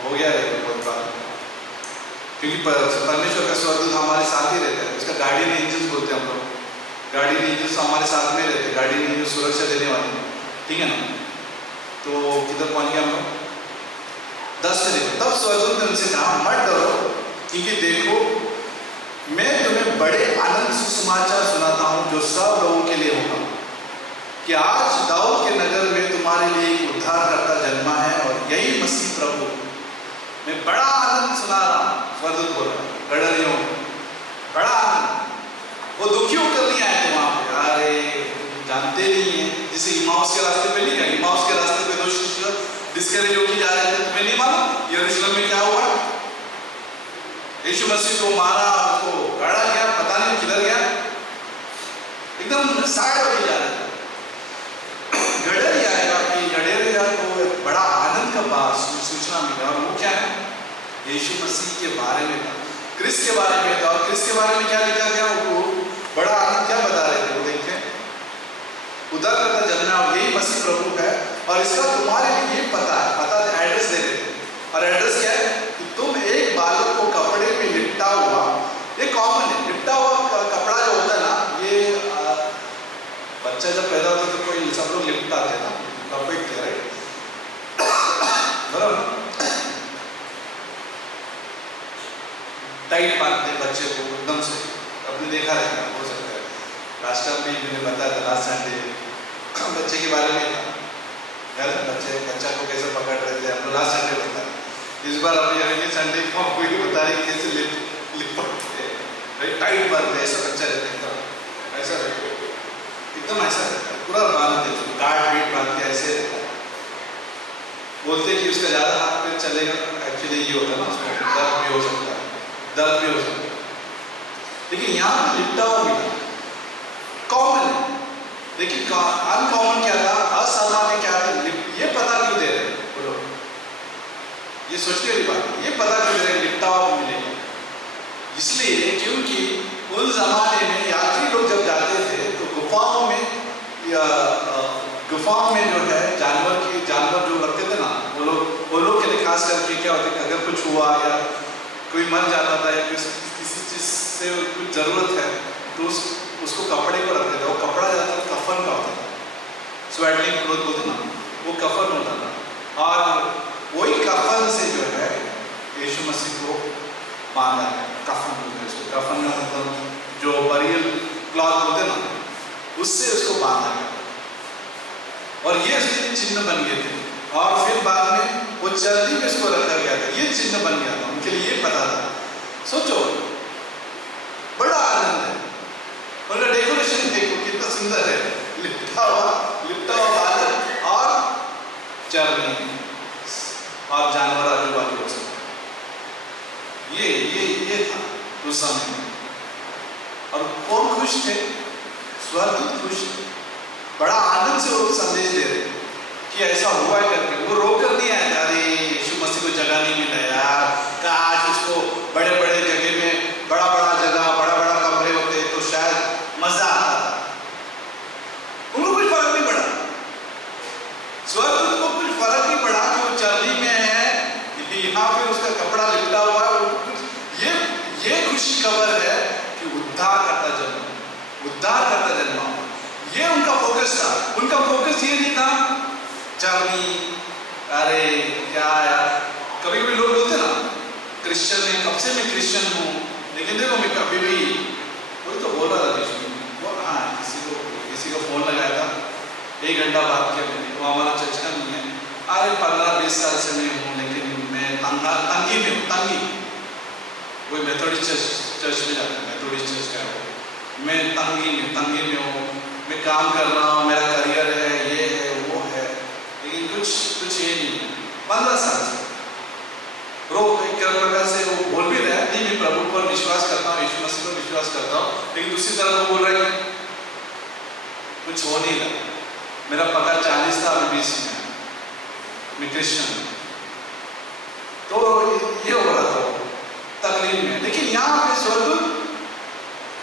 हो गया रहेगा बहुत बार, क्योंकि परमेश्वर का स्वर्गदूत हमारे साथ ही रहता है, उसका गार्डियन एंजल्स बोलते हैं हम लोग, गार्डियन एंजल्स हमारे साथ में रहते हैं, गार्डियन एंजल्स सुरक्षा देने वाले, ठीक है ना। तो किधर पहुंच गया हम लोग? 10 से देखो, तब स्वर्गदूत ने उनसे कहा, मत डरो, क्योंकि देखो मैं तुम्हें बड़े आनंद सुसमाचार सुनाता हूं जो सब लोगों के लिए होगा, कि आज दाऊद के नगर मसीह प्रभु, मैं बड़ा आनंद सुना रहा हूं। स्वर्गदूत बोल रहा, गडरियों बड़ा आनंद, वो दुखियों कर नहीं आए थे वहां पे। अरे जानते नहीं है, जैसे इमाउस के रास्ते पे नहीं गए, इमाउस के रास्ते पे दो शिष्य डिस्करेज होके जा रहे थे, तुम्हें नहीं मालूम यरूशलेम में क्या हुआ? यीशु मसीह को मारा, उसको गाड़ा गया, पता नहीं किधर गया, एकदम साइड होके जा रहे थे। गडरिया आएगा कि गडरिया को बड़ा आनंद का बात सूचना मिला, और वो क्या है? यीशु मसीह के बारे में था, क्रिस्त के बारे में था। और क्रिस्त के बारे में क्या लिखा गया? वो बड़ा आनंद क्या बता रहे थे? वो देखते हैं, उद्धारकर्ता जन्मा, और यही मसीह प्रभु है, और इसका तुम्हारे लिए ये पता है, पता एड्रेस दे रहे थे। और एड्रेस क्या है? कि तुम एक बालक को कपड़े में लिपटा हुआ, ये कॉमन है, लिपटा हुआ कपड़ा जो होता है ना, ये बच्चा जब पैदा होता है तो कोई सब लोग लिपटाते हैं ना, लपेटते, राइट? बराबर, टाइट बांधते बच्चे को एकदम से, आपने देखा रहेगा, हो सकता है। लास्ट टाइम भी मैंने बताया था, लास्ट संडे बच्चे के बारे में था, बच्चा को कैसे पकड़ रहे थे, हम लास्ट संडे बताया। इस बार अभी अगले संडे को आपको ये बता रहे कैसे लिपटते हैं, राइट? टाइट बांधते, ऐसा बच्चा रहता है, ऐसा एकदम ऐसा रहता है, पूरा बांधते, गार्ड वेट बांधते, ऐसे रहता है। बोलते कि उसका ज्यादा हाथ पैर चलेगा, एक्चुअली ये होता है ना, उसको दर्द भी हो सकता है, दर्द भी हो सकता है। लेकिन यहाँ पे लिपटा हुआ मिला, कॉमन है। लेकिन अनकॉमन क्या था, असामान्य क्या था? ये पता क्यों दे रहे हैं? बोलो, ये सोचने वाली बात है, ये पता क्यों दे रहे हैं लिपटा हुआ मिलेगा? इसलिए क्योंकि उस जमाने में यात्री लोग जब जाते थे तो गुफाओं में जो है जानवर जो रखते थे ना, वो लोग के लिए खास करके क्या होता है, अगर कुछ हुआ या कोई मर जाता था या किसी चीज से कुछ जरूरत है तो उसको कपड़े को रखते थे। वो कपड़ा जाता था कफन का होता था, स्वेटलिंग क्लोथ बोलते ना, वो कफन होता था। और वही कफन से जो है यीशु मसीह को बांधा है, कफन बोलते हैं उसको, कफन का मतलब जो बरियल क्लॉथ होते ना, उससे उसको बांधा गया, और ये उसके लिए चिन्ह बन गए थे। और फिर बाद में वो चर्नी में इसको रखा गया था, ये चिन्ह बन गया था, उनके लिए ये पता था। सोचो, बड़ा आनंद है। उनका डेकोरेशन देखो कितना सुंदर है, लिपटा हुआ बादल और चर्नी और जानवर आजू बाजू हो सकते, ये था उस समय में। और कौन खुश थे? स्वर्गदूत खुश थे, बड़ा आनंद से वो संदेश दे रहे कि ऐसा हुआ है करके। वो रोकर नहीं आए, अरे यीशु मसीह को जगह नहीं मिला यार, काश उसको बड़े बड़े जगह में बड़ा जगह, बड़ा कमरे होते तो शायद मजा आता था। उनको कुछ फर्क नहीं पड़ा, स्वर्गदूत को कुछ फर्क नहीं पड़ा कि वो चर्नी में है, यहाँ पे उसका कपड़ा लिपटा हुआ है। ये खुशी खबर है कि उद्धार करता जन्मा। ये उनका फोकस था। उनका फोकस ये नहीं था चर्नी, अरे क्या यार, कभी लोग बोलते ना क्रिश्चियन है, कब से मैं क्रिश्चियन हूँ, लेकिन देखो मैं कभी भी, कोई तो बोल रहा था बीच में, हाँ किसी को फोन लगाया था, 1 घंटा बात किया मैंने, वो हमारा चर्च का नहीं है, अरे 15-20 साल से मैं हूँ, लेकिन मैं तंगी में हूँ, कोई मेथोडिस्ट चर्च में जाता है, मेथोडिस्ट चर्च का है, मैं तंगी में हूँ, मैं काम कर रहा हूँ, मेरा करियर है, ये है वो है, लेकिन कुछ ये नहीं है। 15 साल से एक प्रकार से वो बोल भी रहे हैं, नहीं मैं प्रभु पर विश्वास करता हूँ, यीशु मसीह पर विश्वास करता हूँ, लेकिन दूसरी तरफ वो बोल रहे हैं कुछ हो नहीं रहा, मेरा पगार 40 था, अभी 20 में, मैं क्रिश्चियन हूँ। तो ये हो रहा था तकलीफ में। लेकिन यहाँ पे स्वर्गदूत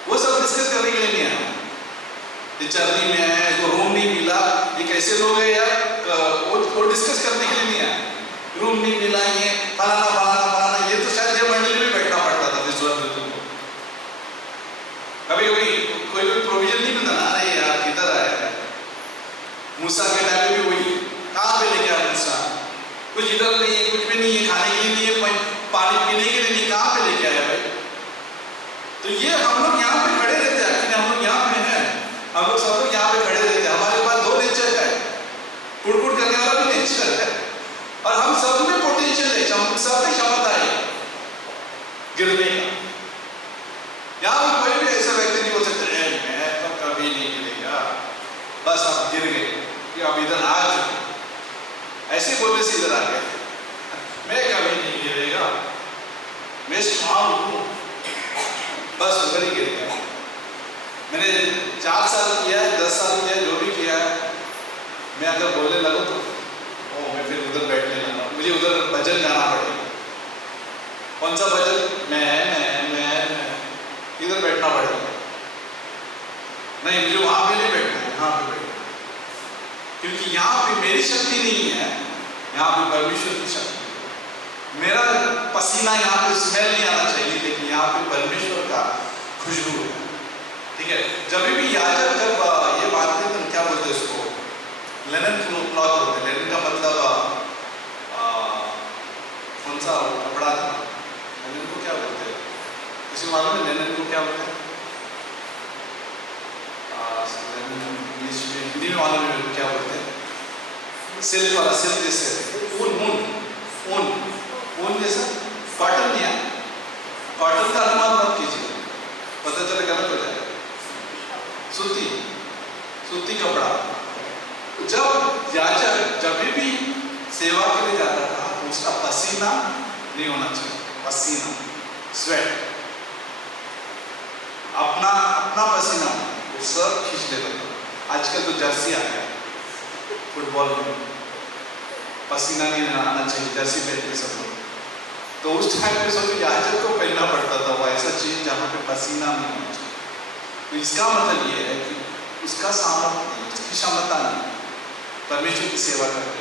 वो सब डिस्कस करने के लिए नहीं आया, ये चर्नी में है, इसको रूम नहीं मिला, ये कैसे लोग हैं यार, वो डिस्कस करने के लिए नहीं आया, रूम नहीं मिला, ये फलाना, ये तो शायद ये मंडली में बैठना पड़ता था स्वर्गदूत को। कभी कोई प्रोविजन नहीं मिलता ना, अरे यार किधर आया, मूसा के टाइम में भी वही, कहाँ पे लेके आया मूसा, कुछ इधर नहीं है, कुछ भी नहीं है, खाने के लिए नहीं है, पानी पीने के लिए नहीं, कहाँ पे लेके आया भाई। तो ये हम लोग यहाँ पे खड़े रहते हैं, एक्चुअली हम लोग यहाँ पे हैं, हम लोग सब लोग यहाँ पे खड़े रहते हैं, हमारे पास 2 नेचर है, कुड़ करने वाला भी नेचर है, और हम सब में ऐसे बोलने से इधर आ गया, मैं कभी नहीं गिरेगा, मैं स्ट्रांग हूँ, बस उधर ही गिर गया। मैंने 4 साल किया है, 10 साल किया है, जो भी किया है, मैं अगर बोलने लगूँ तो मैं फिर उधर बैठने लगा, मुझे उधर भजन गाना पड़ेगा। कौन सा भजन? मैं इधर बैठना पड़ेगा। नहीं, मुझे वहां पे नहीं बैठना है, यहाँ पे बैठना, क्योंकि यहाँ पे मेरी शक्ति नहीं है, यहाँ पे परमेश्वर की शक्ति। मेरा पसीना यहाँ पे स्मेल नहीं आना चाहिए, लेकिन यहाँ पे परमेश्वर का खुशबू है। ठीक है, जब भी याजक जब ये बात करते हैं, क्या बोलते हैं उसको, लेनन क्लॉथ होते हैं। लेनन का मतलब कौन सा कपड़ा था, लेनन को क्या बोलते हैं? किसी मालूम है लेनन को क्या बोलते हैं? इंग्लिश में, हिंदी में मालूम है क्या बोलते हैं? सिल्क वाला, सिल्क जैसे ऊन जैसा, कॉटन नहीं है, कॉटन का अनुमान मत कीजिए, पता चले गलत हो जाएगा। सूती कपड़ा। जब याजक जब भी सेवा के लिए जाता था, तो उसका पसीना नहीं होना चाहिए, पसीना, स्वेट, अपना पसीना वो सब खींच लेता था। आजकल तो जर्सी आ गया फुटबॉल में, पसीना नहीं आना चाहिए, जर्सी पहनते सब लोग। तो उस टाइम पे सब याजक को पहनना पड़ता था वो ऐसा चीज जहाँ पे पसीना नहीं होना चाहिए। तो इसका मतलब ये है कि उसका सामर्थ्य, उसकी क्षमता नहीं परमेश्वर की सेवा करते।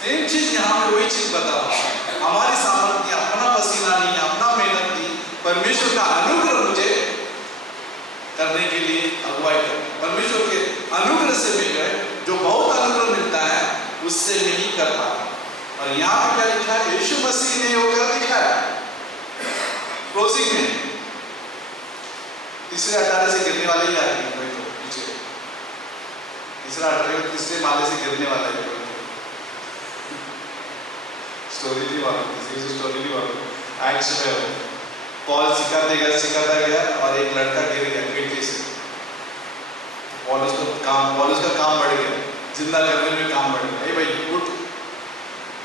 सेम चीज यहाँ पे वही चीज बता रहा हूँ, हमारी सामर्थ्य, अपना पसीना नहीं, अपना मेहनत नहीं, परमेश्वर का अनुग्रह मुझे करने के लिए अगुवाई कर, परमेश्वर के अनुग्रह से मिल गए, जो बहुत अनुग्रह मिलता है उससे नहीं कर पाता। और यहाँ पे क्या लिखा है? यीशु मसीह ने होकर दिखाया। क्लोजिंग में 3 अटारे से गिरने वाले ही आ रही है, कोई तो पीछे 3 अटारे 3 माले से गिरने वाला है, स्टोरी नहीं मालूम, किसी से स्टोरी नहीं मालूम। एक्ट्स में पॉल सिखाता गया और एक लड़का गिर गया खिड़की से। पॉल उसका काम बढ़ गया, जिंदा करने में काम बढ़ गया। भाई उठ,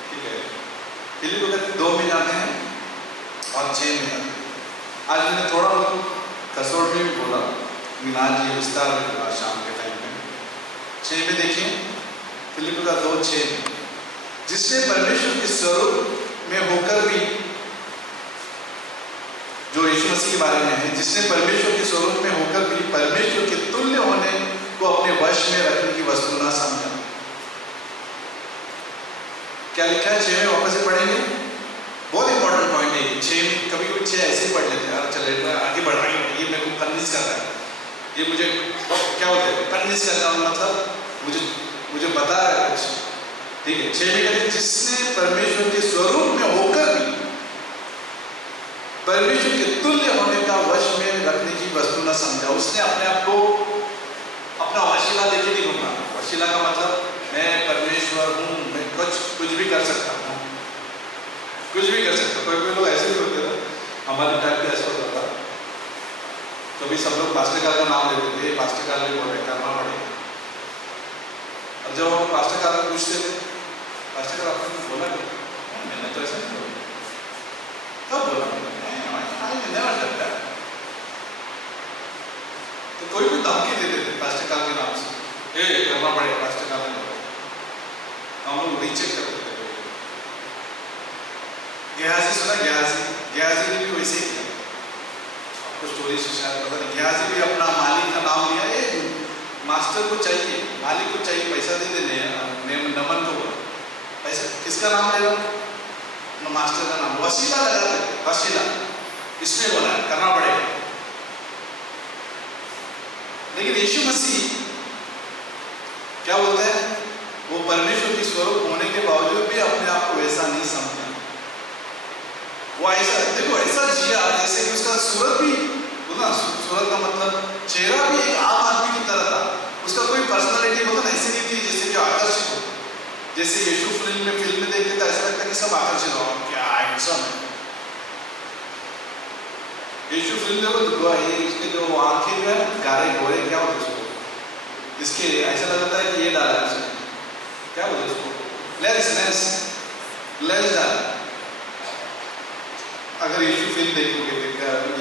ठीक है। फिलिप अगर 2 में जाते हैं और 6 में जाते हैं। आज मैंने थोड़ा कसौट में भी बोला, मिनाज ये विस्तार में बोला शाम के टाइम में। 6 में देखिए, फिलिप का 2:6, जिसने परमेश्वर के स्वरूप में होकर भी, जो यीशु मसीह के बारे में है, जिसने परमेश्वर के स्वरूप में होकर भी परमेश्वर के तुल्य होने को अपने वश में रखने की वस्तु ना समझा। क्या लिखा है 6 में? वापस से पढ़ेंगे, बहुत इंपॉर्टेंट पॉइंट है। 6 में कभी 6 ऐसे ही पढ़ लेते हैं, चले आगे बढ़ रही है, ये मेरे को कन्विंस कर रहा है, ये मुझे क्या बोलते हैं, कन्विंस करना, मतलब मुझे बता रहा है कुछ। ठीक है, 6 में कहते, जिसने परमेश्वर के स्वरूप में होकर भी परमेश्वर के तुल्य होने का वश में रखने की वस्तु न समझा। उसने अपने आप को अपना वशीला देखे नहीं घूमना। वशीला का मतलब मैं परमेश्वर हूँ, मैं कुछ भी कर सकता हूँ, कुछ भी कर सकता हूँ। कोई लोग ऐसे भी होते हैं, हमारे टाइम पे ऐसा होता था, कभी सब लोग पास्टर का नाम लेते थे, पास्टर का बोल रहे करना पड़ेगा। और जब हम पास्टर का पूछते थे, पास्टर का आपने बोला मैंने तो ऐसा नहीं बोला, कब बोला? Never done that. तो कोई भी धमकी दे देते पास्टर काल के नाम से, ए करना पड़ेगा पास्टर काल में, हम लोग रीचेक करते थे। गेहाजी सुना? गेहाजी ने भी वैसे ही किया, आपको स्टोरी से शायद पता नहीं। गेहाजी भी अपना मालिक का नाम लिया, मास्टर को चाहिए, मालिक को चाहिए, पैसा दे देने, नमन को बोला, पैसा किसका नाम ले रहा? मास्टर का नाम, वसीला लगाते, वसीला इसमें बोला करना पड़ेगा। लेकिन यीशु मसीह क्या बोलता है? वो परमेश्वर की स्वरूप होने के बावजूद भी अपने आप को वैसा नहीं समझा। वो ऐसा, देखो ऐसा जिया जैसे कि उसका सूरत भी, बोला सूरत का मतलब चेहरा भी एक आम आदमी की तरह था। उसका कोई पर्सनालिटी मतलब ऐसी नहीं थी जैसे कि आकर्षित हो, जैसे यीशु फिल्म में देखते थे ऐसा लगता कि सब आकर्षित हो, क्या हैंडसम है यीशु। फिल्म देखो, इसके जो आंखें जो है गारे गोरे क्या होते हैं उसको, इसके ऐसा लगता है कि ये डाला है, क्या बोलते उसको, लेस डन। अगर यीशु फिल्म देखोगे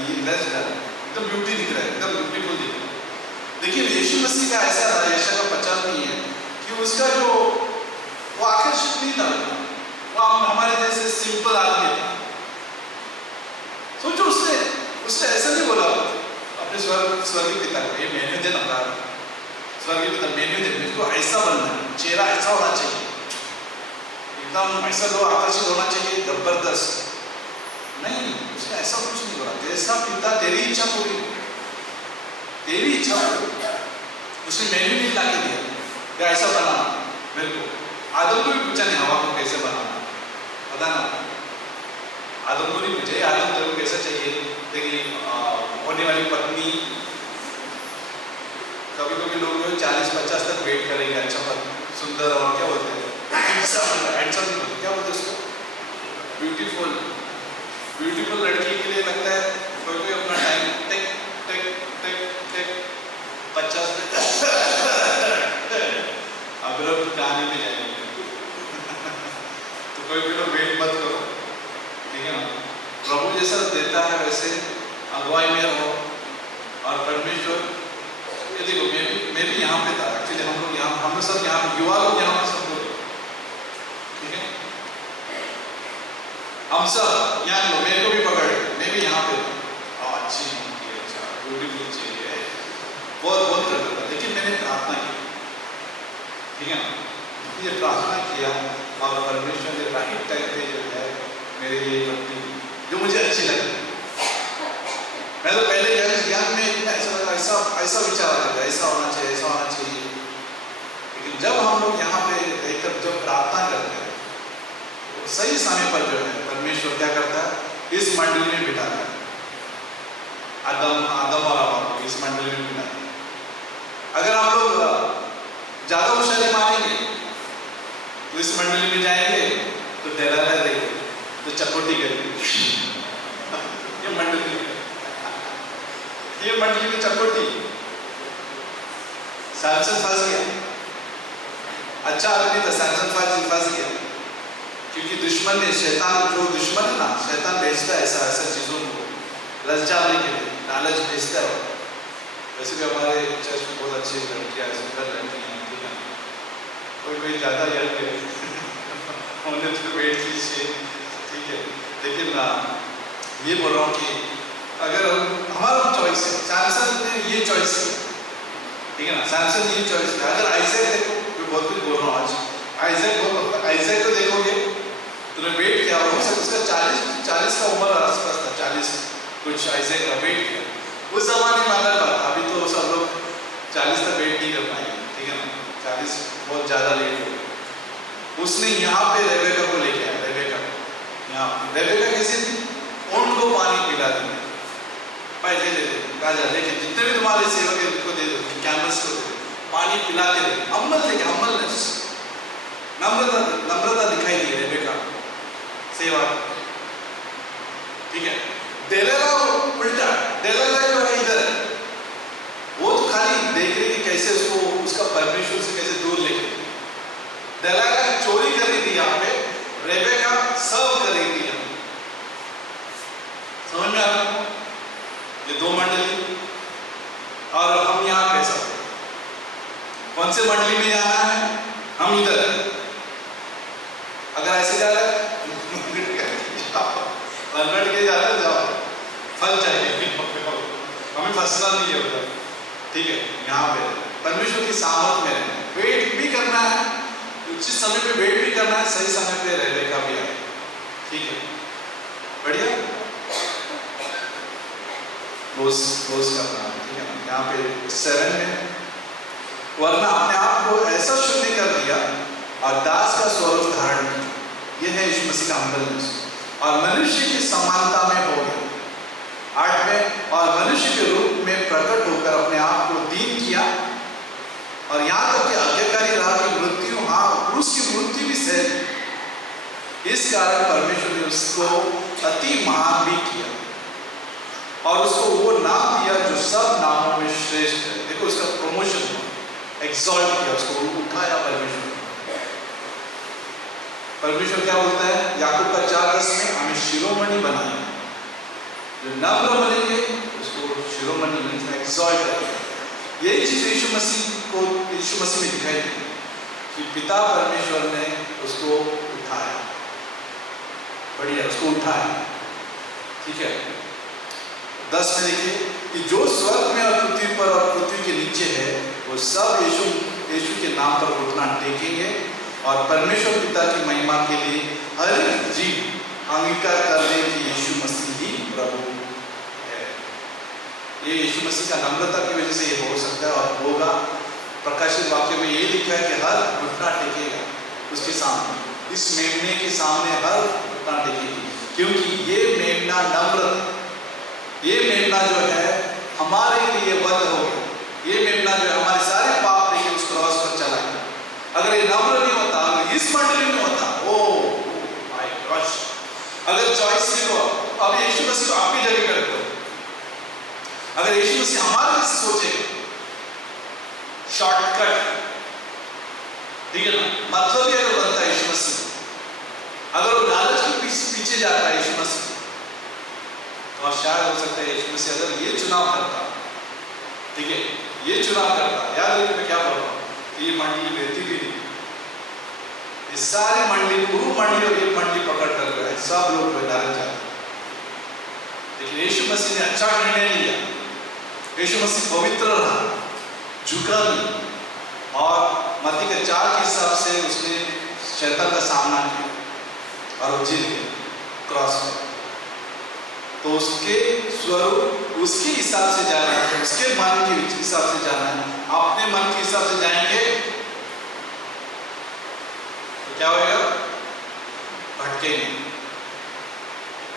ये लेस डन एकदम ब्यूटी दिख रहा है, एकदम ब्यूटीफुल दिख रहा है। देखिए यीशु मसीह का ऐसा था, यशायाह का 50 में है कि उसका जो वो आकर्षक नहीं था, वो हमारे जैसे सिंपल आदमी था। सोचो उसने ऐसा नहीं बोला अपने स्वर्गीय पिता को, ये मेन्यू दे ना, स्वर्गीय पिता मेन्यू दे, मुझको ऐसा बनना है, चेहरा ऐसा होना चाहिए, एकदम ऐसा लोग आकर्षित होना चाहिए, जबरदस्त। नहीं, उसने ऐसा कुछ नहीं बोला, जैसा पिता तेरी इच्छा पूरी, तेरी इच्छा पूरी। उसने मेन्यू नहीं ला के दिया कि ऐसा बनाना मेरे को। आदम को भी पूछा नहीं हवा को कैसे बनाना, पता ना, आदम को नहीं पूछे आदम तेरे को कैसा चाहिए। देखिए होने वाली पत्नी, कभी कभी लोग 40-50 तक वेट करेंगे, अच्छा पत्नी सुंदर और क्या बोलते हैं हैंडसम, क्या बोलते हैं उसको, ब्यूटीफुल लड़की के लिए लगता है कोई कोई अपना time take take take take 50 अब लोग कहानी में जाएंगे तो कोई भी लोग वेट मत करो, ठीक है ना। प्रभु जैसा देता है वैसे अगुवाई में रहो। और परमेश्वर ये देखो, मैं भी यहाँ पे था एक्चुअली, हम लोग यहाँ, हम सब यहाँ युवा लोग यहाँ पे सब लोग, ठीक है, हम सब यहाँ लोग, मेरे को भी पकड़े, मैं भी यहाँ पे अच्छी अच्छा ब्यूटीफुल चाहिए, बहुत करता था। लेकिन मैंने प्रार्थना की, ठीक है ना, ये प्रार्थना किया और परमेश्वर ने राइट टाइम पे जो है मेरे लिए पत्नी जो मुझे अच्छी लगी। मैं तो पहले ज्ञान में ऐसा विचार आता था, ऐसा होना चाहिए, ऐसा होना चाहिए। लेकिन जब हम लोग यहाँ पे रहकर जब प्रार्थना करते हैं तो सही समय पर जो है परमेश्वर क्या करता है, इस मंडली में बिठाता है। आदम और हवा को इस मंडली में बिठाता है। अगर हम लोग ज्यादा होशियारी मारेंगे तो इस मंडली में जाएंगे तो डेलाला देंगे तो चकोटी करेंगे ये मंडली में चकोटी। सैमसन फंस गया, अच्छा आदमी था, सैमसन फंस गया क्योंकि दुश्मन ने, शैतान जो दुश्मन है ना, शैतान भेजता है ऐसा चीजों को ललचाने के लिए, लालच भेजता है। वैसे भी हमारे चर्च में बहुत अच्छी लड़कियां, सुंदर लड़कियां, ठीक है, कोई ज्यादा याद करे उन्हें तो वेट कीजिए, ठीक है। लेकिन ये बोल रहा हूँ कि अगर हमारा चॉइस है, सैमसन ने ये चॉइस किया, ठीक है ना, सैमसन ये चॉइस किया। अगर आइजैक देखो, मैं बहुत कुछ बोल रहा हूँ आज, आइजैक को देखोगे तो वेट किया, हो सकता उसका 40 का उम्र आसपास था, 40 कुछ आइजैक का वेट किया। उस जमाने में अलग बात, अभी तो सब लोग 40 तक वेट नहीं कर पाएंगे, ठीक है ना, 40 बहुत ज्यादा लेट हो गया। उसने यहाँ पे रेबेका को लेके आया, रेबेका कैसी थी, ऊंट को पानी पिला दिया, भाई ले राजा लेके जितने भी तुम्हारे सेवक है उनको दे दो, कैंपस को दे दो, पानी पिलाते रहे, हम्बलनेस, नम्रता दिखाई दी रेबेका सेवा, ठीक है। डेलाला उल्टा, डेलाला जो है इधर, वो तो खाली देख रही थी कैसे उसको उसका परमेश्वर से कैसे दूर लेके, डेलाला चोरी कर रही थी यहाँ पे, रेबेका सर्व कर रही थी यहाँ। समझ में आ रहा है? ये दो मंडली और हम यहाँ पे सब कौन से मंडली में जाना है, हम इधर। अगर ऐसे जा रहे अनलट के जा रहे जाओ, फल चाहिए, हमें फंसना नहीं है उधर, ठीक है। यहाँ पे परमेश्वर की सामर्थ में वेट भी करना है, उचित समय पे वेट भी करना है, सही समय पे रहने का भी है, ठीक है, बढ़िया क्लोज करना, ठीक है ना। यहाँ पे 7 में, वरना अपने आप को ऐसा शुद्ध कर दिया और दास का स्वरूप धारण किया, यह है यीशु मसीह का हम्बलनेस, और मनुष्य की समानता में हो गया। 8 में, और मनुष्य के रूप में प्रकट होकर अपने आप को दीन किया और यहाँ तक कि आज्ञाकारी रहा कि मृत्यु, हाँ क्रूस की मृत्यु भी सह, इस कारण परमेश्वर ने उसको अति महान भी किया और उसको वो नाम दिया जो सब नामों में श्रेष्ठ है। देखो उसका प्रमोशन हुआ, एक्सॉल्ट किया, उसको उठाया परमेश्वर। परमेश्वर क्या बोलता है याकूब का 4:10 में, हमें शिरोमणि बनाए, जो नम्र बनेंगे उसको शिरोमणि मीन्स एक्सॉल्ट करेंगे। यही चीज यीशु मसीह में दिखाई दी कि पिता परमेश्वर ने उसको उठाया, बढ़िया, उसको उठाया, ठीक है। 10 में देखिए कि जो स्वर्ग में और पृथ्वी पर और पृथ्वी के नीचे है वो सब यीशु के नाम पर घुटना टेकेंगे और परमेश्वर पिता की महिमा के लिए हर एक जीव अंगीकार कर ले कि यीशु मसीह ही प्रभु है। ये यीशु मसीह का नम्रता की वजह से ये हो सकता है और होगा। प्रकाशित वाक्य में ये लिखा है कि हर घुटना टेकेगा उसके सामने, इस मेमने के सामने हर घुटना टेकेगी, क्योंकि ये मेमना नम्र है। ये मेमना जो है हमारे लिए वध हो गया, ये मेमना जो है हमारे सारे पाप लेके उस क्रॉस पर चला गया। अगर ये नम्र नहीं होता, अगर इस मंडली में होता, ओ माय गॉश, अगर चॉइस नहीं हो, अब यीशु मसीह को आपकी जगह कर दो, अगर यीशु मसीह हमारे लिए सोचेगा शॉर्टकट, ठीक है ना, मतलब ये अगर बनता है यीशु मसीह, अगर वो लालच के पीछे जाता है यीशु मसीह, तो शायद हो सकता है यीशु मसीह अगर ये चुनाव करता, ठीक है, ये चुनाव करता, याद रखिए मैं क्या बोल रहा हूँ, ये मंडली रहती भी नहीं, ये सारी मंडली, पूरी मंडली और ये मंडली पकड़ कर गए, सब लोग नरक जाते। लेकिन यीशु मसीह ने अच्छा निर्णय लिया, यीशु मसीह पवित्र रहा, झुका नहीं और मत्ती के 4 के हिसाब से उसने शैतान का सामना किया और वो जीत गया क्रॉस पर। तो उसके स्वरूप उसके हिसाब से जाना है, उसके मन के हिसाब से जाना है। अपने मन के हिसाब से जाएंगे तो क्या होगा, भटकेंगे,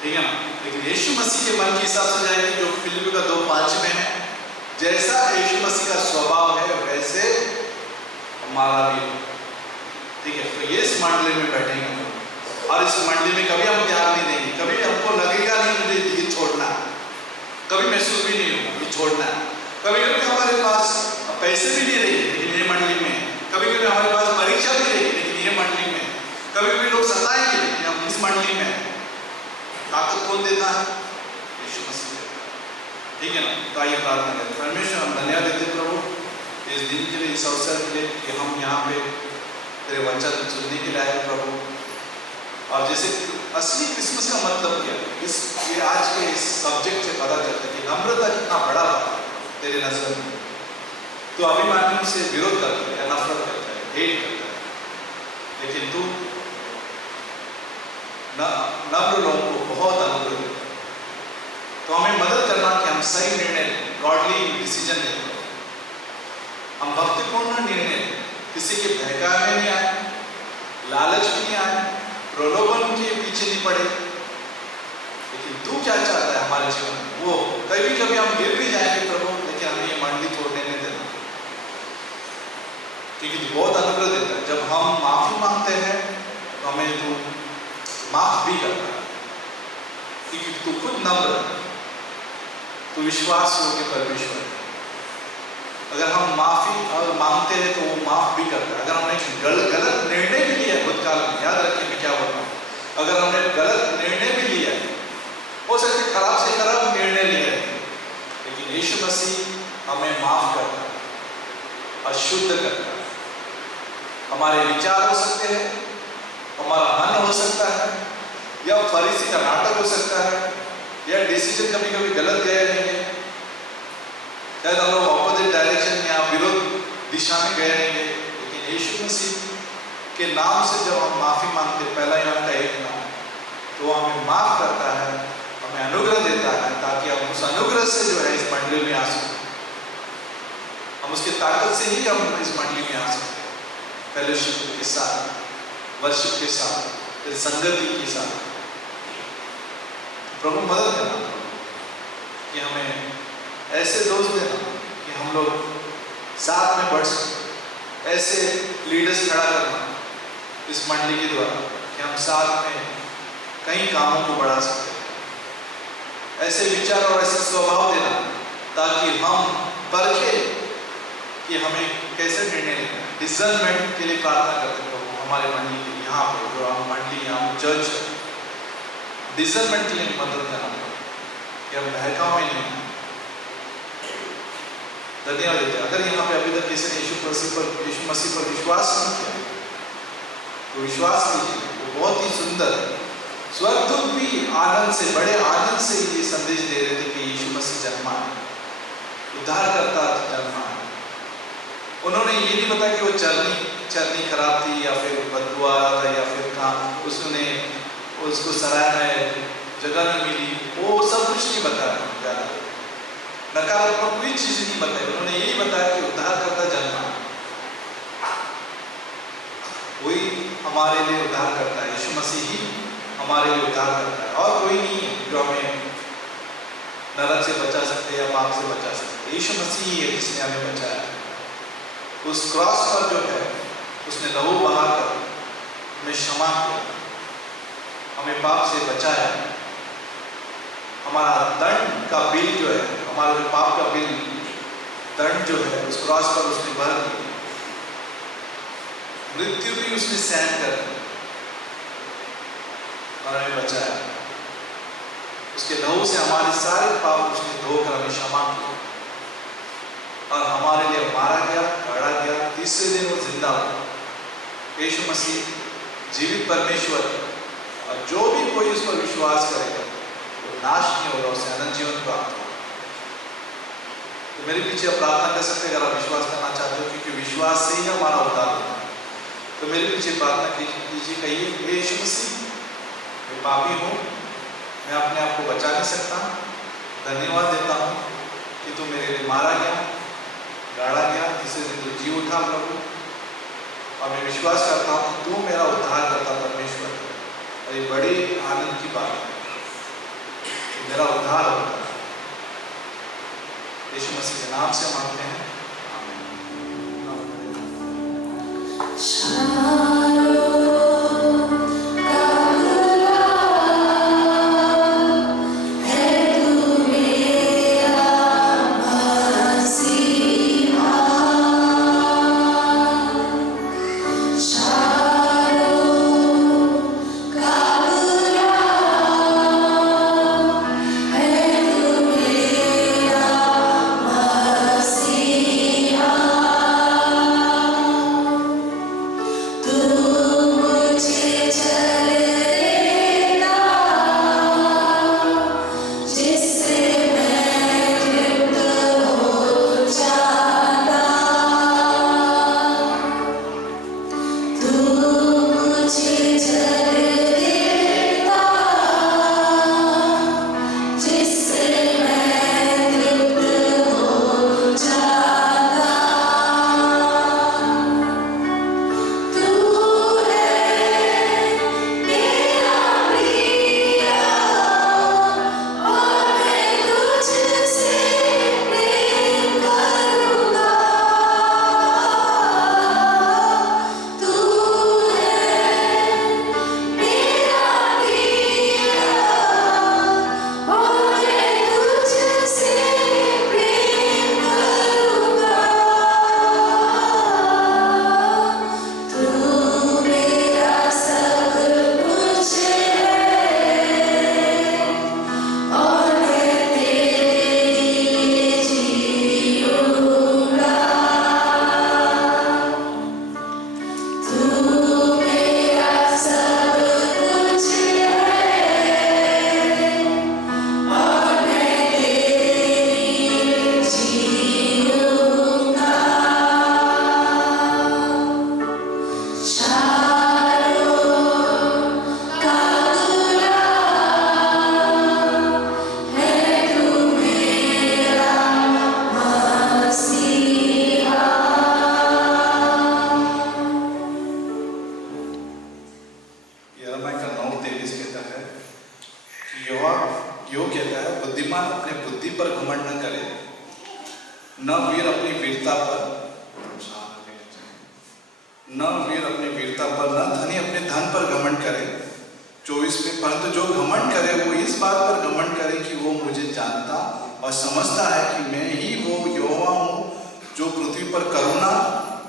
ठीक है ना। लेकिन यीशु मसीह के मन के हिसाब से जाएंगे, जो फिलिप्पियों का 2:5 में है, जैसा यीशु मसीह का स्वभाव है वैसे हमारा भी, ठीक है। तो ये इस मंडली में बैठेंगे और इस मंडली में कभी हम ध्यान नहीं देंगे, कभी हमको लगेगा नहीं मुझे ये छोड़ना, कभी महसूस भी नहीं होगा ये छोड़ना है। कभी कभी हमारे पास पैसे भी नहीं रहेंगे लेकिन ये मंडली में, कभी कभी हमारे पास परीक्षा भी रहेगी लेकिन ये मंडली में, कभी कभी लोग सताएंगे लेकिन हम इस मंडली में। ताकत कौन देता है, यीशु मसीह देता है, ठीक है ना। तो आइए प्रार्थना करें। परमेश्वर हम धन्यवाद देते प्रभु इस दिन के लिए, इस अवसर के लिए कि हम यहाँ पे तेरे वचन सुनने के लिए आए प्रभु। और जैसे असली क्रिसमस का मतलब क्या है, ये आज के इस सब्जेक्ट से पता चलता है कि नम्रता कितना बड़ा बात है तेरे नजर में। तो अभिमानियों से विरोध करता है या नफरत करता है, हेट करता है, लेकिन तू नम्र लोगों को बहुत अनुग्रह देता है। तो हमें मदद करना कि हम सही निर्णय, गॉडली डिसीजन लें, हम भक्तिपूर्ण निर्णय लें, किसी के बहकावे में नहीं आए, लालच भी नहीं आए, प्रलोभन के पीछे नहीं पड़े। लेकिन तू क्या चाहता है हमारे जीवन में, वो कभी कभी हम गिर भी जाएंगे प्रभु, लेकिन हमें ये मंडली तोड़ने नहीं देना, क्योंकि तू बहुत अनुग्रह देता है। जब हम माफी मांगते हैं तो हमें तू माफ भी करता है, क्योंकि तू खुद नम्र है, तू विश्वास योग्य परमेश्वर है। अगर हम माफी और मांगते हैं तो वो माफ भी करता है। अगर हमने गलत निर्णय भी लिया है भूतकाल में, याद रखिए मैं क्या बोल रहा हूँ, अगर हमने गलत निर्णय भी लिया है, हो सकता है खराब से खराब निर्णय लिया है, लेकिन यीशु मसीह हमें माफ करता है और शुद्ध करता है। हमारे विचार हो सकते हैं, हमारा मन हो सकता है, या फरीसी का नाटक हो सकता है, या डिसीजन कभी कभी गलत गए रहेंगे, शायद हम लोग ऑपोजिट डायरेक्शन में या विरोध दिशा में गए रहेंगे। लेकिन यीशु मसीह के नाम से जब हम माफी मांगते, पहला यूहन्ना 1:9, तो हमें माफ करता है, हमें अनुग्रह देता है, ताकि हम उस अनुग्रह से जो है इस मंडली में आ सकते। हम उसकी ताकत से ही हम इस मंडली में आ सकते, फेलोशिप के साथ, वर्शिप के साथ, संगति के साथ। प्रभु मदद करना कि हमें ऐसे दोस्त देना कि हम लोग साथ में बढ़ सकें, ऐसे लीडर्स खड़ा करना इस मंडली के द्वारा कि हम साथ में कई कामों को बढ़ा सकें, ऐसे विचार और ऐसे स्वभाव देना ताकि हम परखें कि हमें कैसे निर्णय लेना है। डिसर्नमेंट के लिए प्रार्थना करते प्रभु। हमारे मंडली के यहाँ पे जो हम मंडली यहाँ पे चर्च है, डिजर्नमेंट के लिए मदद करना कि हम बहकाव में नहीं। धन्यवाद देते हैं। अगर यहाँ पे अभी तक किसी ने यीशु मसीह पर विश्वास नहीं किया तो विश्वास कीजिए, वो बहुत ही सुंदर है। स्वर्गदूत भी आनंद से, बड़े आनंद से ये संदेश दे रहे थे कि यीशु मसीह जन्मा है, उद्धारकर्ता जन्मा है। उन्होंने ये नहीं बताया कि वो चलनी खराब थी या फिर बदबू आ रहा था या फिर कहाँ उसको सराय में जगह नहीं मिली, वो सब कुछ नहीं बताया। नकारात्मक कोई चीज नहीं बताई। उन्होंने यही बताया कि उद्धारकर्ता जन्मा है, वही हमारे लिए उद्धार करता है। यीशु मसीह ही हमारे लिए उद्धार करता है, और कोई नहीं है जो हमें नरक से बचा सकते या पाप से बचा सकते। यीशु मसीह ही है जिसने हमें बचाया। उस क्रॉस पर जो है उसने लहू बहाकर हमें क्षमा किया, हमें पाप से बचाया। हमारा दंड का बिल जो है, हमारा जो पाप का बिल दंड जो है, उस क्रॉस पर उसने भर दिया। मृत्यु भी उसने सहन कर दी और हमें बचाया। उसके लहू से हमारे सारे पाप उसने धोकर हमें क्षमा किया और हमारे लिए मारा गया, गाड़ा गया। तीसरे दिन वो जिंदा हुआ। यीशु मसीह जीवित परमेश्वर, और जो भी कोई उस पर विश्वास करेगा वो नाश नहीं होगा, उसे अनंत जीवन प्राप्त होगा। तो मेरे पीछे आप प्रार्थना कर सकते हैं अगर आप विश्वास करना चाहते हो, क्योंकि विश्वास से ही हमारा उद्धार होता है। तो मेरे पीछे प्रार्थना कीजिए, कहिए, हे यीशु मसीह, मैं पापी हूँ, मैं अपने आप को बचा नहीं सकता। धन्यवाद देता हूँ कि तू मेरे लिए मारा गया, गाड़ा गया, तीसरे दिन तू जी उठा प्रभु, और मैं विश्वास करता हूँ कि तू मेरा उद्धार करता परमेश्वर। और ये बड़ी आनंद की बात है, मेरा उद्धार होता है। यीशु मसीह के नाम से मांगते हैं, बुद्धिमान अपने बुद्धि पर घमंड न करे, न वीर अपनी वीरता पर, न वीर अपनी वीरता पर, न धनी अपने धन पर घमंड करे। 24 में, परंतु जो घमंड करे वो इस बात पर घमंड करे कि वो मुझे जानता और समझता है कि मैं ही वो यहोवा हूँ जो पृथ्वी पर करुणा,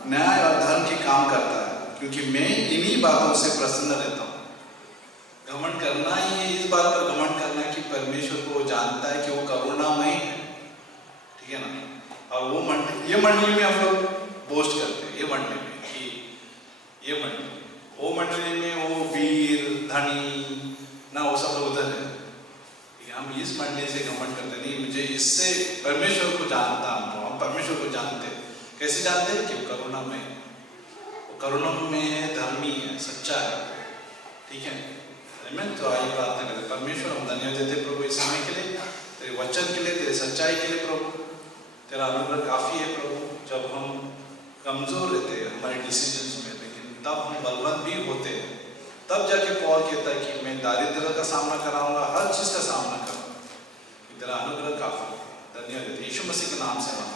न्याय और धर्म की काम करता है। क्योंकि मैं इन्हीं बातों से प्रसन्न रहता हूँ। घमंड करना ही है, इस बात पर घमंड करना कि परमेश्वर को जानता है कि वो करुणामय है, ठीक है ना। और वो ये मंडली में हम लोग बोस्ट करते हैं, ये मंडली में कि ये मंडली, वो मंडली में वो वीर धनी ना, वो सब लोग उधर है। हम इस मंडली से घमंड करते नहीं, मुझे इससे परमेश्वर को जानता हूँ, हम परमेश्वर को जानते हैं। कैसे जानते हैं? कि करुणामय, वो करुणामय है, धर्मी है, सच्चा है, ठीक है। आमीन। तो आइए प्रार्थना करें। परमेश्वर, हम धन्यवाद देते प्रभु इस समय के लिए, तेरे वचन के लिए, तेरे सच्चाई के लिए प्रभु। तेरा अनुग्रह काफ़ी है प्रभु। जब हम कमज़ोर रहते हैं हमारे डिसीजंस में, लेकिन तब हम बलवंत भी होते हैं, तब जाके पौल कहता है कि मैं दारिद्र्य का सामना कराऊंगा, हर चीज़ का सामना करूँगा। तेरा अनुग्रह काफ़ी है। धन्यवाद देते यीशु मसीह के नाम से।